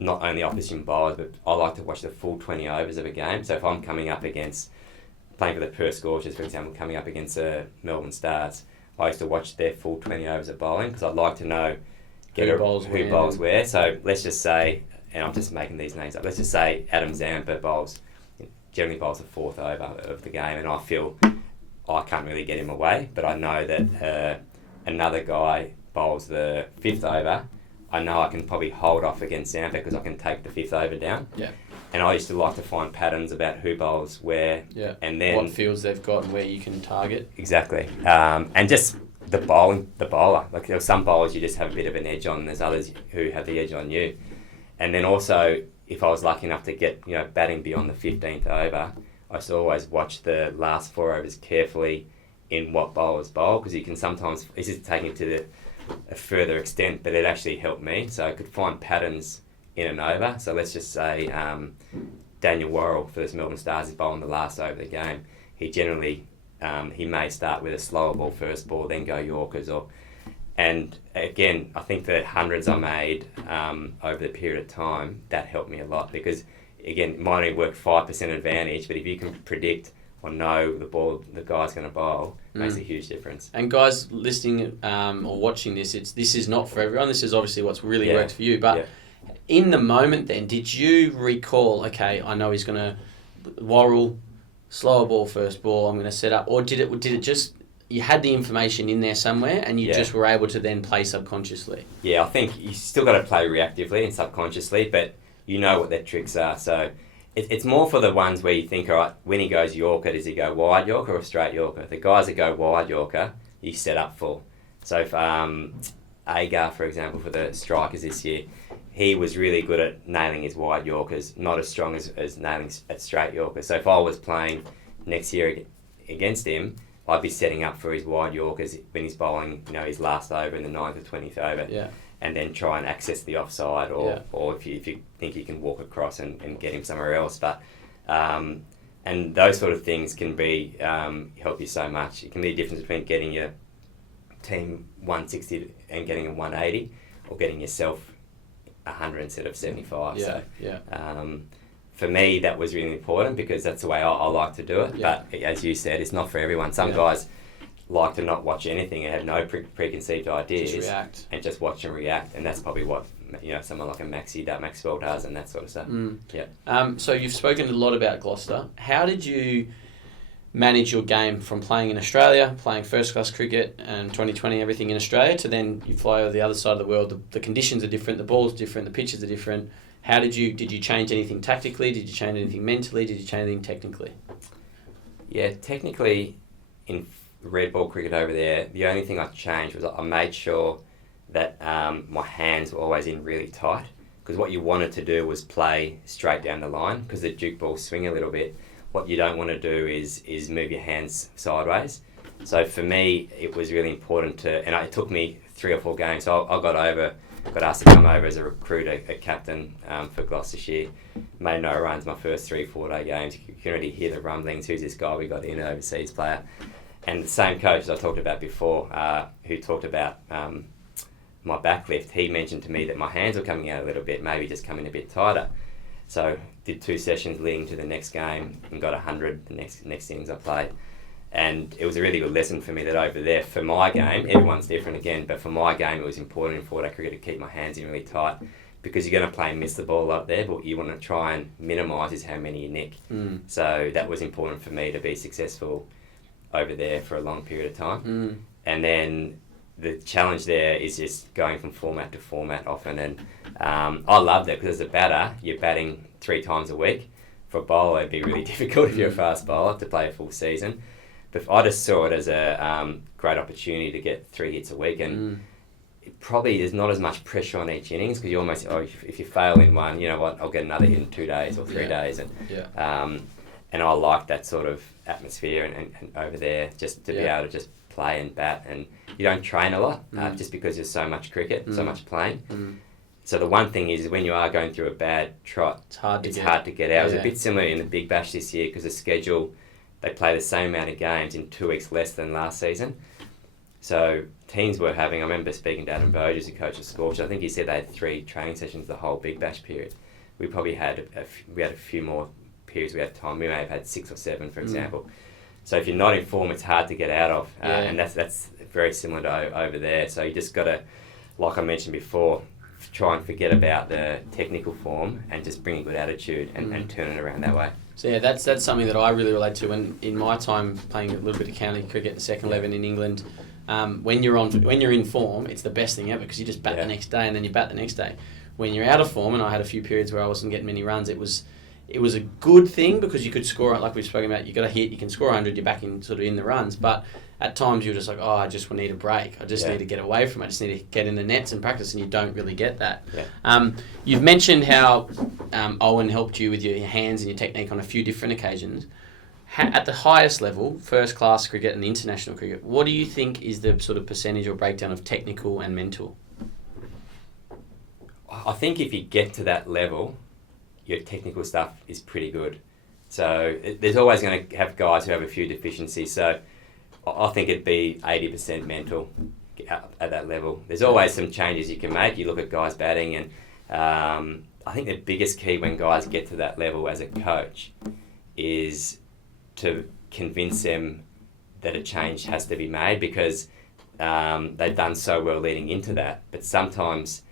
not only opposition bowlers, but I like to watch the full 20 overs of a game. So if I'm playing for the Perth Scorchers, for example, coming up against the Melbourne Stars, I used to watch their full 20 overs of bowling, because I'd like to know who bowls where. So let's just say, and I'm just making these names up, let's just say Adam Zampa generally bowls the 4th over of the game, and I feel I can't really get him away, but I know that another guy bowls the 5th over. I know I can probably hold off against Zampa, because I can take the 5th over down. Yeah. And I used to like to find patterns about who bowls where, and then what fields they've got and where you can target. Exactly. And just the bowler. Like there are some bowlers you just have a bit of an edge on, and there's others who have the edge on you. And then also, if I was lucky enough to get batting beyond the 15th over, I used to always watch the last 4 overs carefully in what bowlers bowl, because you can sometimes, this is taking it to a further extent, but it actually helped me. So I could find patterns in an over. So let's just say Daniel Worrell for the Melbourne Stars is bowling the last over of the game. He generally, he may start with a slower ball first ball, then go Yorkers. And again, I think the hundreds I made over the period of time, that helped me a lot, because again, it might only work 5% advantage, but if you can predict or know the ball the guy's going to bowl, makes a huge difference. And guys listening or watching this, this is not for everyone. This is obviously what's really worked for you. But in the moment then, did you recall, okay, I know he's going to Worrell, slower ball first ball, I'm going to set up, or did it just, you had the information in there somewhere and you just were able to then play subconsciously? Yeah, I think you still got to play reactively and subconsciously, but you know what their tricks are. So it's more for the ones where you think, all right, when he goes Yorker, does he go wide Yorker or straight Yorker? The guys that go wide Yorker, you set up full. So if Agar, for example, for the strikers this year, he was really good at nailing his wide Yorkers, not as strong as nailing at straight Yorkers. So if I was playing next year against him, I'd be setting up for his wide Yorkers when he's bowling, his last over in the 9th or 20th over. Yeah. And then try and access the offside, or if you think you can walk across and get him somewhere else. But and those sort of things can be help you so much. It can be a difference between getting your team 160 and getting a 180, or getting yourself 100 instead of 75. For me, that was really important, because that's the way I like to do it. But as you said, it's not for everyone. Some guys like to not watch anything and have no preconceived ideas, just react and just watch and react, and that's probably what someone like a Maxwell does, and that sort of stuff. So you've spoken a lot about Gloucester. How did you manage your game from playing in Australia, playing first class cricket and 2020 everything in Australia, to then you fly over the other side of the world? The conditions are different, the ball's different, the pitches are different. How did you change anything tactically? Did you change anything mentally? Did you change anything technically? Technically, in red ball cricket over there, the only thing I changed was I made sure that my hands were always in really tight, because what you wanted to do was play straight down the line, because the duke balls swing a little bit. What you don't want to do is move your hands sideways. So for me, it was really important to, and it took me 3 or 4 games. So I got asked to come over as a recruit, a captain for Gloucestershire. Made no runs my first 3-4 day games. You can already hear the rumblings. Who's this guy we got in, an overseas player? And the same coach as I talked about before, who talked about my backlift, he mentioned to me that my hands were coming out a little bit, maybe just coming a bit tighter. So did 2 sessions leading to the next game and got 100 the next innings I played. And it was a really good lesson for me that over there, for my game, everyone's different again, but for my game it was important in 4-day cricket to keep my hands in really tight, because you're going to play and miss the ball up there, but you want to try and minimise is how many you nick. So that was important for me to be successful over there for a long period of time. And then the challenge there is just going from format to format often, and I loved it, because as a batter, you're batting 3 times a week. For a bowler, it'd be really difficult if you're a fast bowler to play a full season. But I just saw it as a great opportunity to get 3 hits a week, and it probably there's not as much pressure on each innings, because you almost, if you fail in one, you know what, I'll get another hit in 2 days or 3 days, and I like that sort of atmosphere and over there, just to be able to just play and bat, and you don't train a lot just because there's so much cricket, so much playing. So the one thing is when you are going through a bad trot, it's hard to get out. It was a bit similar in the Big Bash this year, because the schedule, they play the same amount of games in 2 weeks less than last season. So teams were having, I remember speaking to Adam Bode, who's the coach of Scorch, I think he said they had 3 training sessions the whole Big Bash period. We probably had a few more periods we had time. We may have had 6 or 7, for example. So if you're not in form, it's hard to get out of, and that's very similar to over there. So you just got to, like I mentioned before, try and forget about the technical form and just bring a good attitude and turn it around that way. So that's something that I really relate to. When in my time playing a little bit of county cricket in the second 11 in England, when you're in form, it's the best thing ever, because you just bat the next day and then you bat the next day. When you're out of form, and I had a few periods where I wasn't getting many runs, it was it was a good thing because you could score, like we've spoken about, you got a hit, you can score 100, you're back in sort of in the runs. But at times you're just like, I just need a break. I just need to get away from it. I just need to get in the nets and practice, and you don't really get that. Yeah. You've mentioned how Owen helped you with your hands and your technique on a few different occasions. At the highest level, first class cricket and international cricket, what do you think is the sort of percentage or breakdown of technical and mental? I think if you get to that level, your technical stuff is pretty good. So there's always going to have guys who have a few deficiencies. So I think it'd be 80% mental at that level. There's always some changes you can make. You look at guys batting, and I think the biggest key when guys get to that level as a coach is to convince them that a change has to be made, because they've done so well leading into that. But sometimes,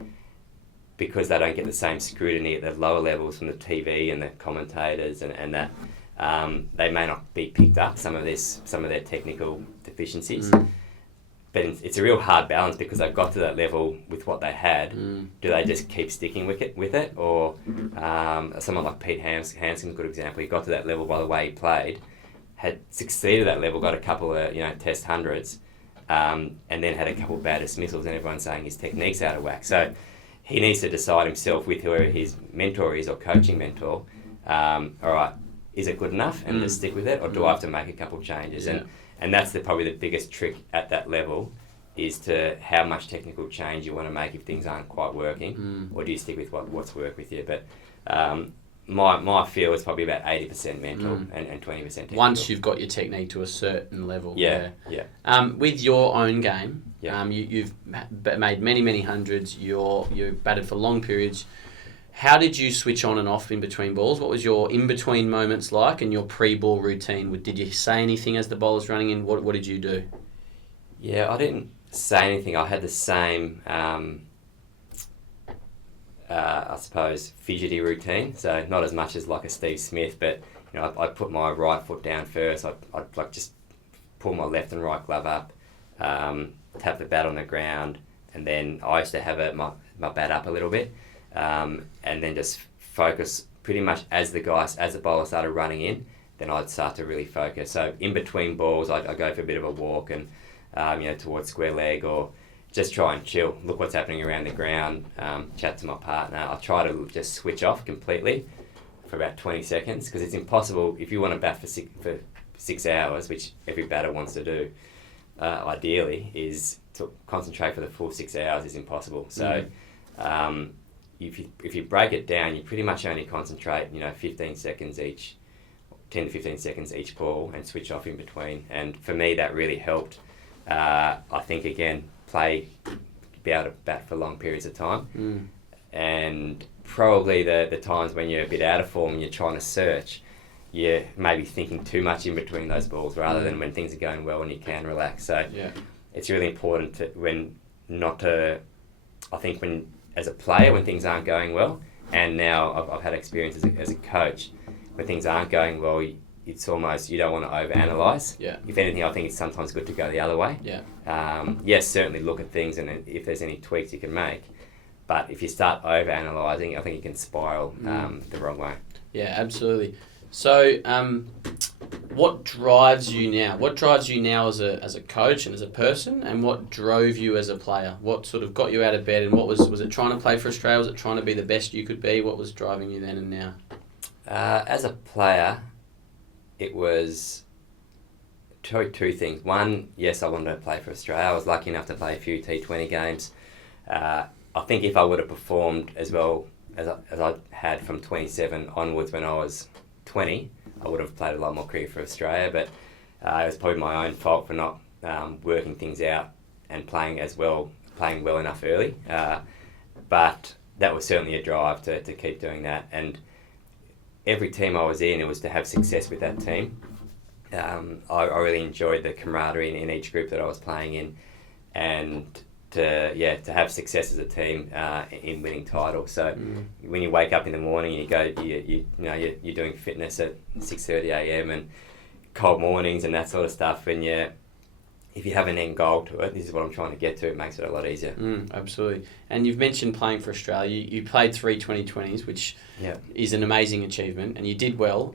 because they don't get the same scrutiny at the lower levels from the TV and the commentators and that, they may not be picked up some of their technical deficiencies. But it's a real hard balance, because they've got to that level with what they had. Do they just keep sticking with it, or someone like Pete Hanson's a good example. He got to that level by the way he played, had succeeded at that level, got a couple of test hundreds, and then had a couple of bad dismissals, and everyone's saying his technique's out of whack. So he needs to decide himself with whoever his mentor is or coaching mentor. All right, is it good enough, and just stick with it, or do I have to make a couple of changes? Yeah. And that's probably the biggest trick at that level, is to how much technical change you want to make if things aren't quite working, or do you stick with what's worked with you? But my feel is probably about 80% mental and 20% technical. Once you've got your technique to a certain level. Yeah. With your own game, Yeah. You've made many hundreds. You batted for long periods. How did you switch on and off in between balls? What was your in-between moments like, and your pre-ball routine? Did you say anything as the ball was running in? What did you do? Yeah, I didn't say anything. I had the same, I suppose, fidgety routine. So not as much as like a Steve Smith, but I'd put my right foot down first. I'd like just pull my left and right glove up, tap the bat on the ground, and then I used to have my bat up a little bit. And then just focus pretty much as the bowler started running in, then I'd start to really focus. So in between balls, I'd go for a bit of a walk and, towards square leg, or just try and chill, look what's happening around the ground, chat to my partner. I try to just switch off completely for about 20 seconds, because it's impossible if you want to bat for 6 hours, which every batter wants to do, ideally, is to concentrate for the full 6 hours is impossible. So, if you break it down, you pretty much only concentrate, 15 seconds each, 10 to 15 seconds each ball, and switch off in between. And for me, that really helped. I think, again, be able to bat for long periods of time. And probably the times when you're a bit out of form and you're trying to search, you're maybe thinking too much in between those balls, rather than when things are going well and you can relax. So it's really important as a player, when things aren't going well, and now I've had experience as a coach, when things aren't going well, it's almost, you don't want to overanalyze. If anything, I think it's sometimes good to go the other way. Yes, certainly look at things, and if there's any tweaks you can make, but if you start overanalyzing, I think you can spiral the wrong way. Yeah, absolutely. So, what drives you now? What drives you now as a coach and as a person, and what drove you as a player? What sort of got you out of bed, and what was it trying to play for Australia? Was it trying to be the best you could be? What was driving you then and now? As a player, it was two things. One, yes, I wanted to play for Australia. I was lucky enough to play a few T20 games. I think if I would have performed as well as I had from 27 onwards when I was 20, I would have played a lot more cricket for Australia, but it was probably my own fault for not working things out and playing well enough early. But that was certainly a drive to keep doing that. And every team I was in, it was to have success with that team. I really enjoyed the camaraderie in each group that I was playing in, and to have success as a team in winning titles. So when you wake up in the morning and you're doing fitness at 6:30 a.m. and cold mornings and that sort of stuff, and if you have an end goal to it, this is what I'm trying to get to, it makes it a lot easier. Absolutely. And you've mentioned playing for Australia. You played 3 2020s, which is an amazing achievement, and you did well.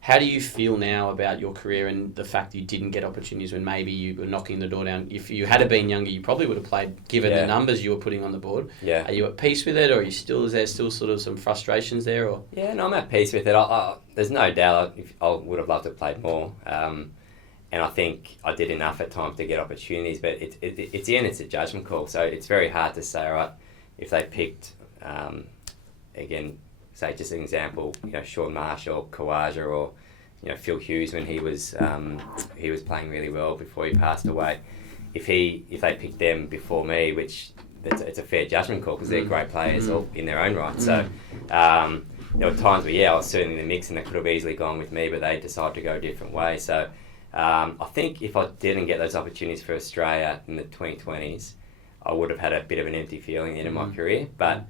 How do you feel now about your career and the fact that you didn't get opportunities when maybe you were knocking the door down? If you had been younger, you probably would have played, given the numbers you were putting on the board. Yeah. Are you at peace with it, or is there still sort of some frustrations there? Or Yeah, no, I'm at peace with it. There's no doubt I would have loved to have played more. And I think I did enough at times to get opportunities, but it's a judgment call. So it's very hard to say, all right, if they picked, again, say just an example, Sean Marshall, Kawaja, or Phil Hughes when he was playing really well before he passed away. If they picked them before me, which it's a fair judgment call because they're great players all in their own right. So there were times where I was certainly in the mix and they could have easily gone with me, but they decided to go a different way. So I think if I didn't get those opportunities for Australia in the 2020s, I would have had a bit of an empty feeling at the end of my career. But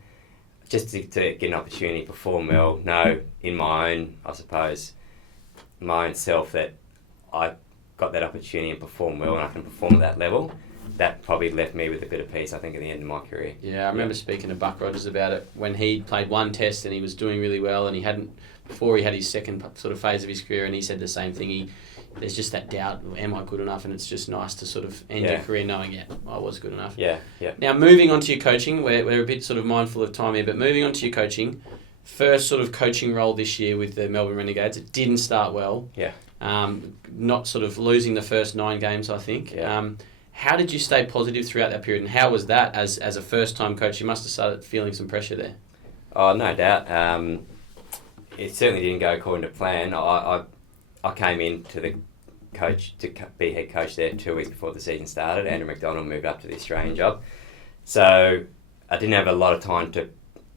just to get an opportunity to perform well, know in my own self that I got that opportunity and perform well and I can perform at that level, that probably left me with a bit of peace, I think, at the end of my career. Yeah, I remember speaking to Buck Rogers about it when he played one test and he was doing really well, and he had his second sort of phase of his career, and he said the same thing. There's just that doubt, am I good enough? And it's just nice to sort of end your career knowing, I was good enough. Yeah. Now, moving on to your coaching, we're a bit sort of mindful of time here, but moving on to your coaching, first sort of coaching role this year with the Melbourne Renegades. It didn't start well. Yeah. Not sort of losing the first 9 games, I think. Yeah. How did you stay positive throughout that period, and how was that as a first-time coach? You must have started feeling some pressure there. Oh, no doubt. It certainly didn't go according to plan. I came in to the coach to be head coach there 2 weeks before the season started. Andrew McDonald moved up to the Australian job, so I didn't have a lot of time to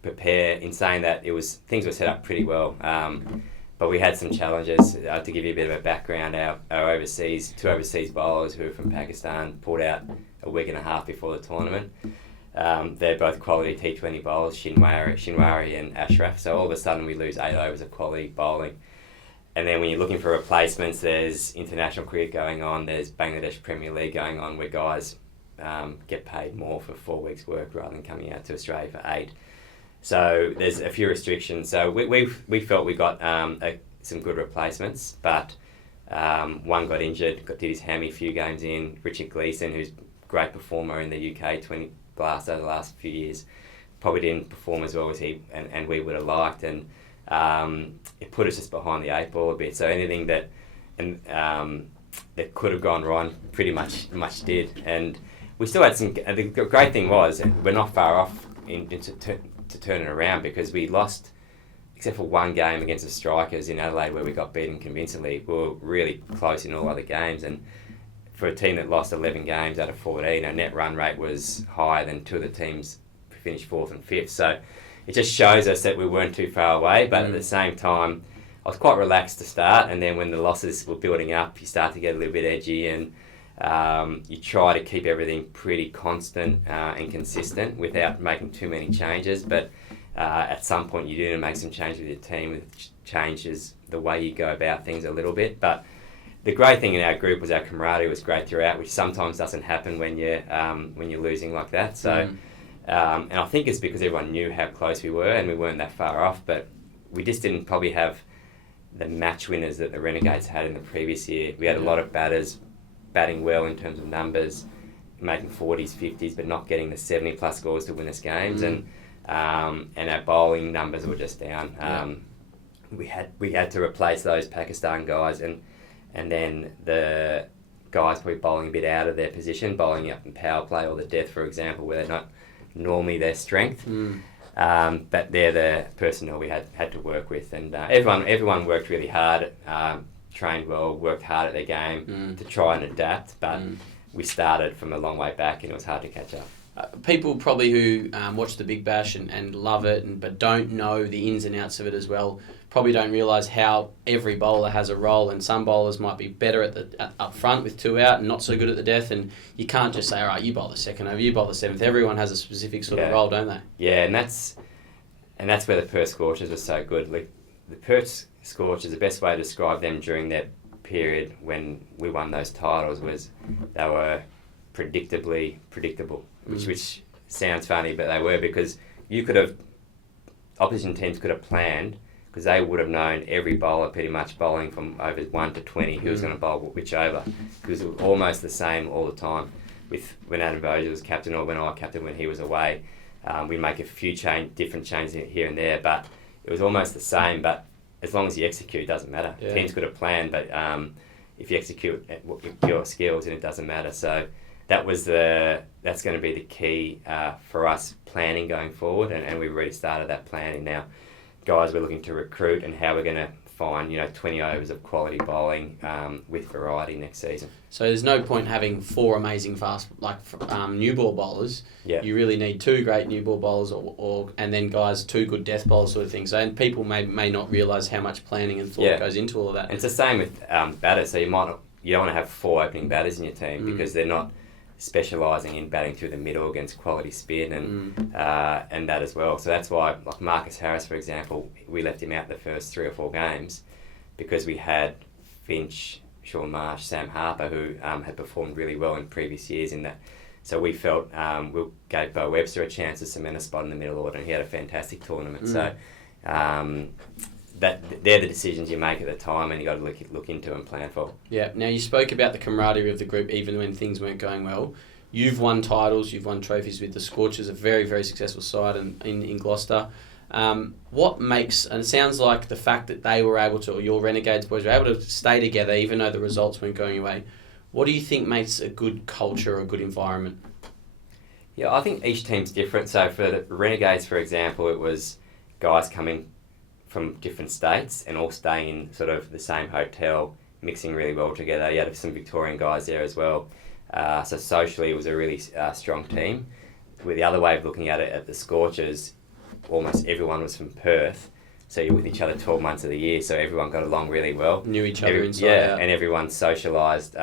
prepare. In saying that, things were set up pretty well, but we had some challenges. To give you a bit of a background, our two overseas bowlers who were from Pakistan pulled out a week and a half before the tournament. They're both quality T20 bowlers, Shinwari and Ashraf. So all of a sudden we lose 8 overs of quality bowling. And then when you're looking for replacements, there's international cricket going on, there's Bangladesh Premier League going on where guys get paid more for 4 weeks' work rather than coming out to Australia for 8. So there's a few restrictions. So we felt we got some good replacements, but one got injured, did his hammy a few games in. Richard Gleeson, who's a great performer in the UK, 20 blasts over the last few years, probably didn't perform as well as he and we would have liked, and it put us just behind the 8 ball a bit. So anything that could have gone wrong pretty much did, and we still had some. The great thing was we're not far off to turn it around, because we lost, except for one game against the Strikers in Adelaide where we got beaten convincingly. We were really close in all other games, and for a team that lost 11 games out of 14, our net run rate was higher than 2 of the teams finished 4th and 5th. So it just shows us that we weren't too far away, but at the same time, I was quite relaxed to start, and then when the losses were building up, you start to get a little bit edgy, and you try to keep everything pretty constant and consistent without making too many changes. But at some point, you do need to make some changes with your team, which changes the way you go about things a little bit. But the great thing in our group was our camaraderie was great throughout, which sometimes doesn't happen when you're losing like that. So. And I think it's because everyone knew how close we were, and we weren't that far off, but we just didn't probably have the match winners that the Renegades had in the previous year. We had a lot of batters batting well in terms of numbers, making 40s, 50s, but not getting the 70-plus scores to win us games, and our bowling numbers were just down. We had to replace those Pakistan guys, and then the guys probably bowling a bit out of their position, bowling up in power play or the death, for example, where they're not normally their strength, but they're the personnel we had to work with, and everyone worked really hard, trained well, worked hard at their game to try and adapt, but we started from a long way back and it was hard to catch up. People probably who watch the Big Bash and love it, but don't know the ins and outs of it as well, probably don't realise how every bowler has a role, and some bowlers might be better up front with 2 out and not so good at the death, and you can't just say, all right, you bowl the second over, you bowl the 7th. Everyone has a specific sort of role, don't they? Yeah, and that's where the Perth Scorchers were so good. Like, the Perth Scorchers, the best way to describe them during their period when we won those titles was they were predictably predictable, which sounds funny, but they were, because opposition teams could have planned, because they would have known every bowler pretty much bowling from over 1 to 20 who was going to bowl which over, because it was almost the same all the time. With when Adam Voges was captain, or when I captain when he was away, we'd make a few different changes here and there, but it was almost the same. But as long as you execute, it doesn't matter. Yeah. Teams could have planned, but if you execute with your skills, then it doesn't matter. So that's going to be the key for us planning going forward, and we've already started that planning now. Guys we're looking to recruit, and how we're going to find 20 overs of quality bowling with variety next season. So there's no point having 4 amazing fast new ball bowlers. Yeah. You really need 2 great new ball bowlers, and then guys 2 good death bowlers, sort of thing. So and people may not realise how much planning and thought goes into all of that. And it's the same with batters. So you don't want to have 4 opening batters in your team because they're not specialising in batting through the middle against quality spin and that as well. So that's why, like Marcus Harris, for example, we left him out the first 3 or 4 games because we had Finch, Sean Marsh, Sam Harper, who had performed really well in previous years in that. So we felt we gave Bo Webster a chance to cement a spot in the middle order, and he had a fantastic tournament. So they're the decisions you make at the time, and you got to look into and plan for. Yeah. Now, you spoke about the camaraderie of the group even when things weren't going well. You've won titles, you've won trophies with the Scorchers, a very, very successful side in Gloucester. What makes, and it sounds like the fact that they were able to, or your Renegades boys were able to stay together even though the results weren't going away. What do you think makes a good culture or a good environment? Yeah, I think each team's different. So for the Renegades, for example, it was guys coming from different states and all staying in sort of the same hotel, mixing really well together. You had some Victorian guys there as well. So socially, it was a really strong team. With the other way of looking at it, at the Scorchers, almost everyone was from Perth. So you're with each other 12 months of the year, so everyone got along really well. Knew each other inside out. And everyone socialised.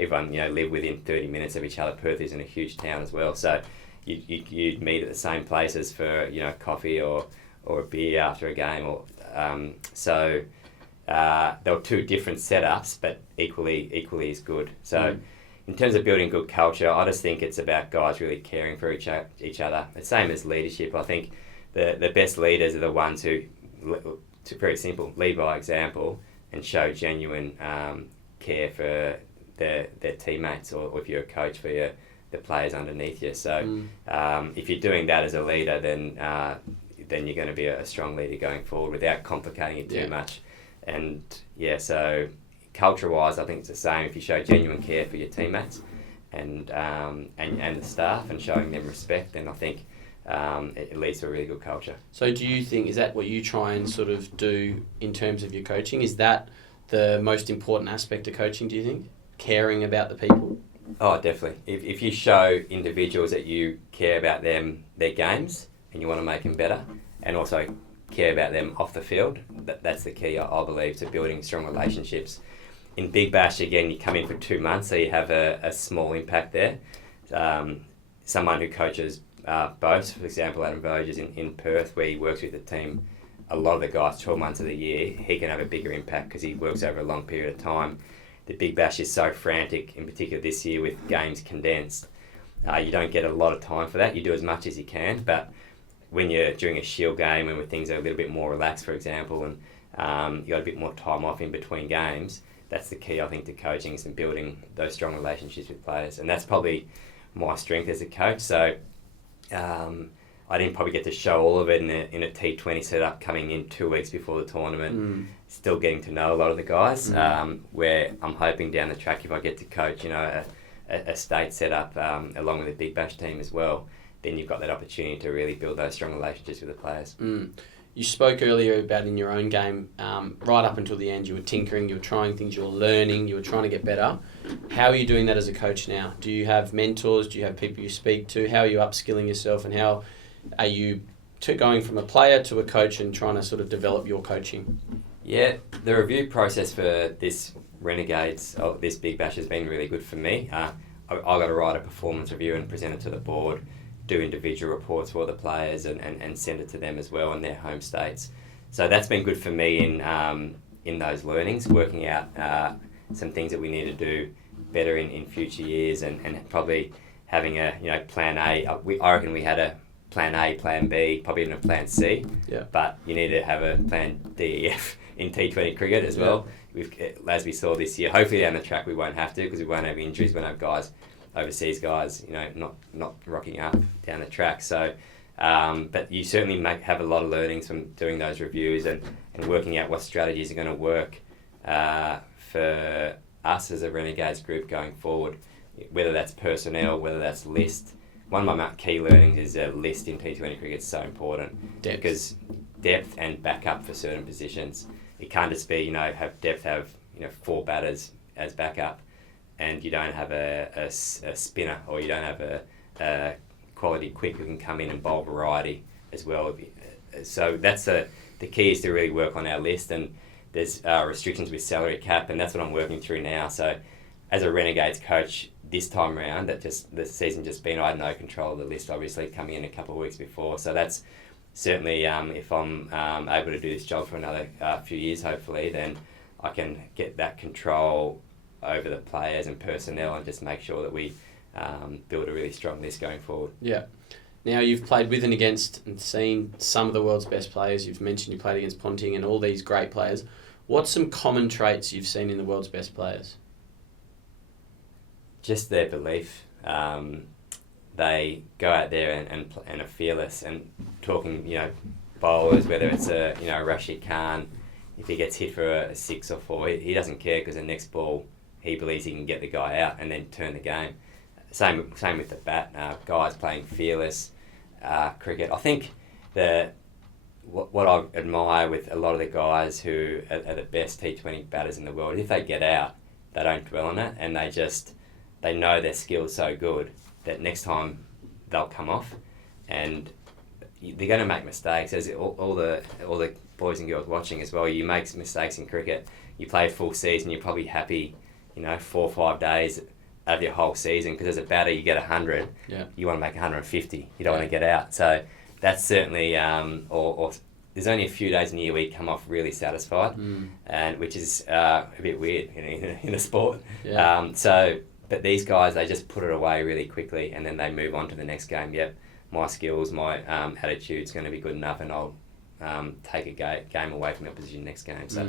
Everyone lived within 30 minutes of each other. Perth isn't a huge town as well, so you'd meet at the same places for coffee or a beer after a game. So there were 2 different setups, but equally as good. So in terms of building good culture, I just think it's about guys really caring for each other. The same as leadership. I think the best leaders are the ones who, very simple, lead by example and show genuine care for their teammates, or if you're a coach, for the players underneath you. So if you're doing that as a leader, then you're going to be a strong leader going forward without complicating it too much. And so culture-wise, I think it's the same. If you show genuine care for your teammates and the staff, and showing them respect, then I think it leads to a really good culture. So do you think, is that what you try and sort of do in terms of your coaching? Is that the most important aspect of coaching, do you think? Caring about the people? Oh, definitely. If you show individuals that you care about them, their games, and you want to make them better, and also care about them off the field, that's the key, I believe, to building strong relationships. In Big Bash, again, you come in for 2 months, so you have a small impact there. Someone who coaches both, for example, Adam Voges in Perth, where he works with the team, a lot of the guys 12 months of the year, he can have a bigger impact because he works over a long period of time. The Big Bash is so frantic, in particular this year with games condensed. You don't get a lot of time for that. You do as much as you can, but when you're during a Shield game and when things are a little bit more relaxed, for example, and you got a bit more time off in between games, that's the key, I think, to coaching, is in building those strong relationships with players. And that's probably my strength as a coach. So I didn't probably get to show all of it in a T20 setup coming in 2 weeks before the tournament, still getting to know a lot of the guys, where I'm hoping down the track, if I get to coach, a state setup along with the Big Bash team as well, then you've got that opportunity to really build those strong relationships with the players. You spoke earlier about in your own game, right up until the end, you were tinkering, you were trying things, you were learning, you were trying to get better. How are you doing that as a coach now? Do you have mentors? Do you have people you speak to? How are you upskilling yourself, and how are you going from a player to a coach and trying to sort of develop your coaching? Yeah, the review process for this Renegades, this Big Bash, has been really good for me. I got to write a performance review and present it to the board, do individual reports for the players and send it to them as well in their home states. So that's been good for me in in those learnings, working out some things that we need to do better in future years, and probably having a plan A. I reckon we had a plan A, plan B, probably even a plan C. Yeah. But you need to have a plan D, E, F in T20 cricket as well. As we saw this year, hopefully down the track we won't have to, because we won't have injuries, we won't have guys, overseas guys, not rocking up down the track. So, but you certainly have a lot of learnings from doing those reviews and working out what strategies are going to work for us as a Renegades group going forward, whether that's personnel, whether that's list. One of my key learnings is a list in T20 cricket is so important. Depth. Because depth and backup for certain positions. It can't just be, have 4 batters as backup, and you don't have a spinner, or you don't have a quality quick who can come in and bowl variety as well. So that's the key, is to really work on our list, and there's restrictions with salary cap, and that's what I'm working through now. So as a Renegades coach this time around, the season just been, I had no control of the list, obviously, coming in a couple of weeks before. So that's certainly, if I'm able to do this job for another few years, hopefully, then I can get that control over the players and personnel, and just make sure that we build a really strong list going forward. Yeah. Now, you've played with and against and seen some of the world's best players. You've mentioned you played against Ponting and all these great players. What's some common traits you've seen in the world's best players? Just their belief. They go out there and are fearless, and talking, bowlers, whether it's a Rashid Khan, if he gets hit for a 6 or 4, he doesn't care, because the next ball he believes he can get the guy out and then turn the game. Same with the bat. Guys playing fearless cricket. I think what I admire with a lot of the guys who are the best T20 batters in the world, if they get out, they don't dwell on it, and they know their skill's so good that next time they'll come off, and they're going to make mistakes. As all the boys and girls watching as well, you make mistakes in cricket. You play a full season, you're probably happy, 4 or 5 days out of your whole season, because as a batter you get 100, you want to make 150. You don't want to get out. So that's certainly, or there's only a few days in the year where you come off really satisfied, and which is a bit weird in a sport. But these guys, they just put it away really quickly, and then they move on to the next game. Yep, my skills, my attitude's going to be good enough, and I'll take a game away from the opposition next game. So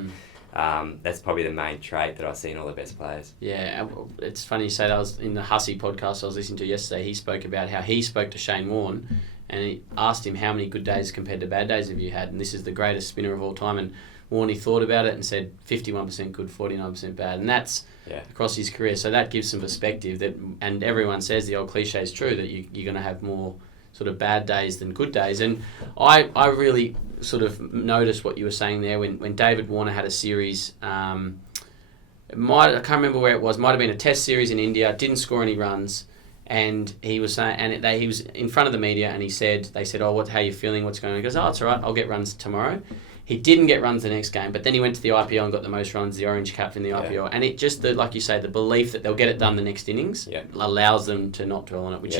that's probably the main trait that I see in all the best players. Yeah, it's funny you say that. I was in the Hussey podcast I was listening to yesterday. He spoke about how he spoke to Shane Warne, and he asked him how many good days compared to bad days have you had, and this is the greatest spinner of all time. And Warne thought about it and said 51% good, 49% bad, and that's across his career. So that gives some perspective. And everyone says the old cliche is true, that you're going to have more sort of bad days than good days. And I really sort of noticed what you were saying there when David Warner had a series. I can't remember where it was. Might have been a Test series in India. Didn't score any runs. And he was saying, he was in front of the media, and they said, "Oh, how are you feeling? What's going on?" He goes, "Oh, it's all right. I'll get runs tomorrow." He didn't get runs the next game, but then he went to the IPL and got the most runs, the orange cap in the IPL. And it just, like you say, the belief that they'll get it done the next innings allows them to not dwell on it, which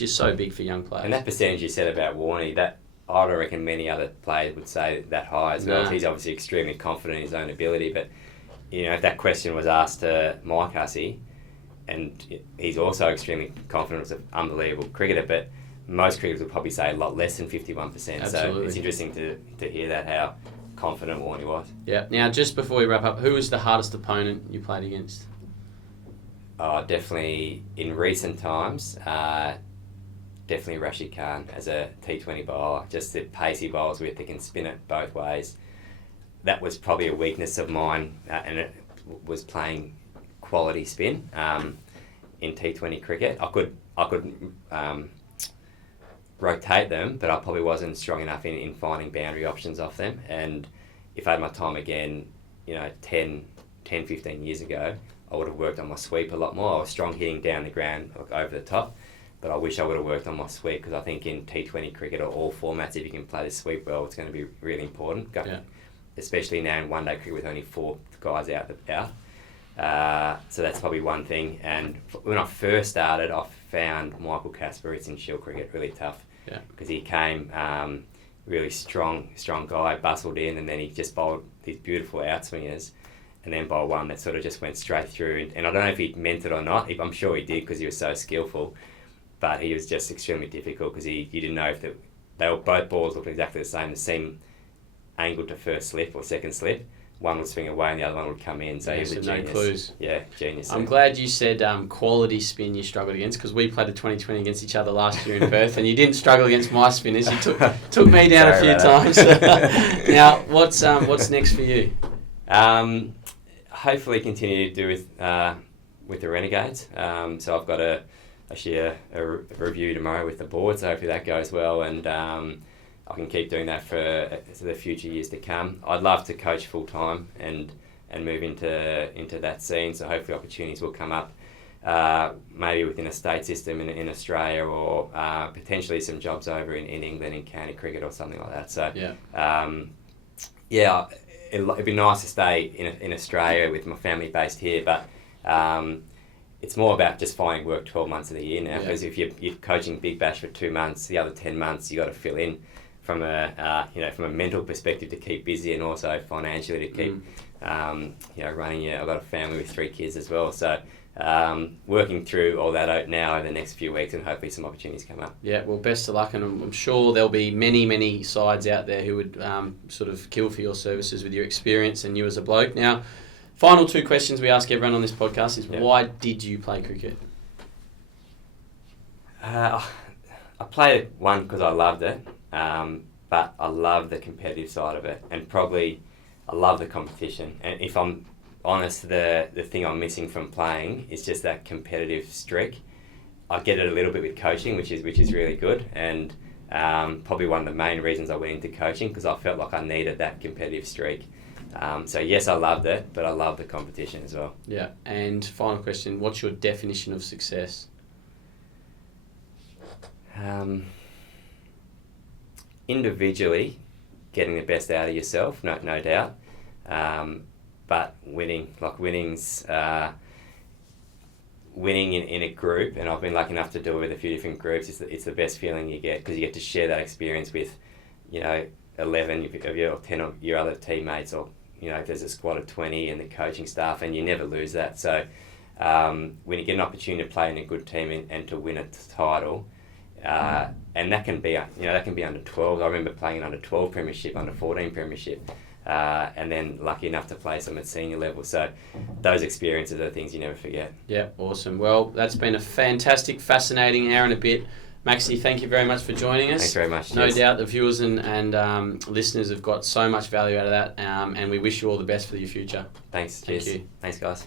is so big for young players. And that percentage you said about Warney, that I don't reckon many other players would say that high as well. No. He's obviously extremely confident in his own ability, but if that question was asked to Mike Hussey, and he's also extremely confident, he's an unbelievable cricketer, but most cricketers would probably say a lot less than 51%. Absolutely. So it's interesting to hear that, how confident Warney was. Yeah. Now, just before we wrap up, who was the hardest opponent you played against? Definitely in recent times, definitely Rashid Khan as a T20 bowler. Just the pacey bowls with, they can spin it both ways. That was probably a weakness of mine, and it was playing quality spin in T20 cricket. I could rotate them, but I probably wasn't strong enough in finding boundary options off them. And if I had my time again, 10, 15 years ago, I would have worked on my sweep a lot more. I was strong hitting down the ground, over the top, but I wish I would have worked on my sweep, because I think in T20 cricket or all formats, if you can play the sweep well, it's going to be really important. Especially now in one-day cricket with only 4 guys out. So that's probably one thing. And when I first started, I found Michael Kasparitz in Shield cricket really tough, because he came really strong guy, bustled in, and then he just bowled these beautiful outswingers, and then bowled one that sort of just went straight through. And I don't know if he meant it or not. I'm sure he did because he was so skillful, but he was just extremely difficult because you didn't know if both balls looked exactly the same angle to first slip or second slip. One would swing away and the other one would come in. So he was a genius. No clues. Yeah, genius. I'm glad you said quality spin you struggled against, because we played the 2020 against each other last year in Perth, and you didn't struggle against my spinners. You took me down a few times. Now, what's next for you? Hopefully continue to do with the Renegades. So I've got a review tomorrow with the board, so hopefully that goes well, and I can keep doing that for the future years to come. I'd love to coach full time and move into that scene, so hopefully opportunities will come up, maybe within a state system in Australia, or potentially some jobs over in England in county cricket or something like that. So it'd be nice to stay in Australia with my family based here, but it's more about just finding work 12 months of the year now, because if you're coaching Big Bash for 2 months, the other 10 months you got to fill in from a mental perspective to keep busy, and also financially to keep running. I've got a family with 3 kids as well, so working through all that out now over the next few weeks, and hopefully some opportunities come up. Yeah, well, best of luck, and I'm sure there'll be many sides out there who would sort of kill for your services with your experience and you as a bloke. Now, final 2 questions we ask everyone on this podcast is, why did you play cricket? I played one because I loved it, but I love the competitive side of it, and probably I love the competition. And if I'm honest, the thing I'm missing from playing is just that competitive streak. I get it a little bit with coaching, which is really good, and probably one of the main reasons I went into coaching, because I felt like I needed that competitive streak. So yes, I loved it, but I love the competition as well. Yeah, and final question, what's your definition of success? Individually, getting the best out of yourself, no doubt. But winning in a group, and I've been lucky enough to do it with a few different groups, it's the best feeling you get, because you get to share that experience with, 11 of your 10 of your other teammates, or if there's a squad of 20 and the coaching staff, and you never lose that. So when you get an opportunity to play in a good team and to win a title, and that can be under 12. I remember playing an under 12 premiership, under 14 premiership, and then lucky enough to play some at senior level. So those experiences are the things you never forget. Yeah, awesome. Well, that's been a fantastic, fascinating hour and a bit. Maxie, thank you very much for joining us. Thanks very much. No doubt the viewers and listeners have got so much value out of that, and we wish you all the best for your future. Thanks. Thank Cheers. you. Thanks, guys.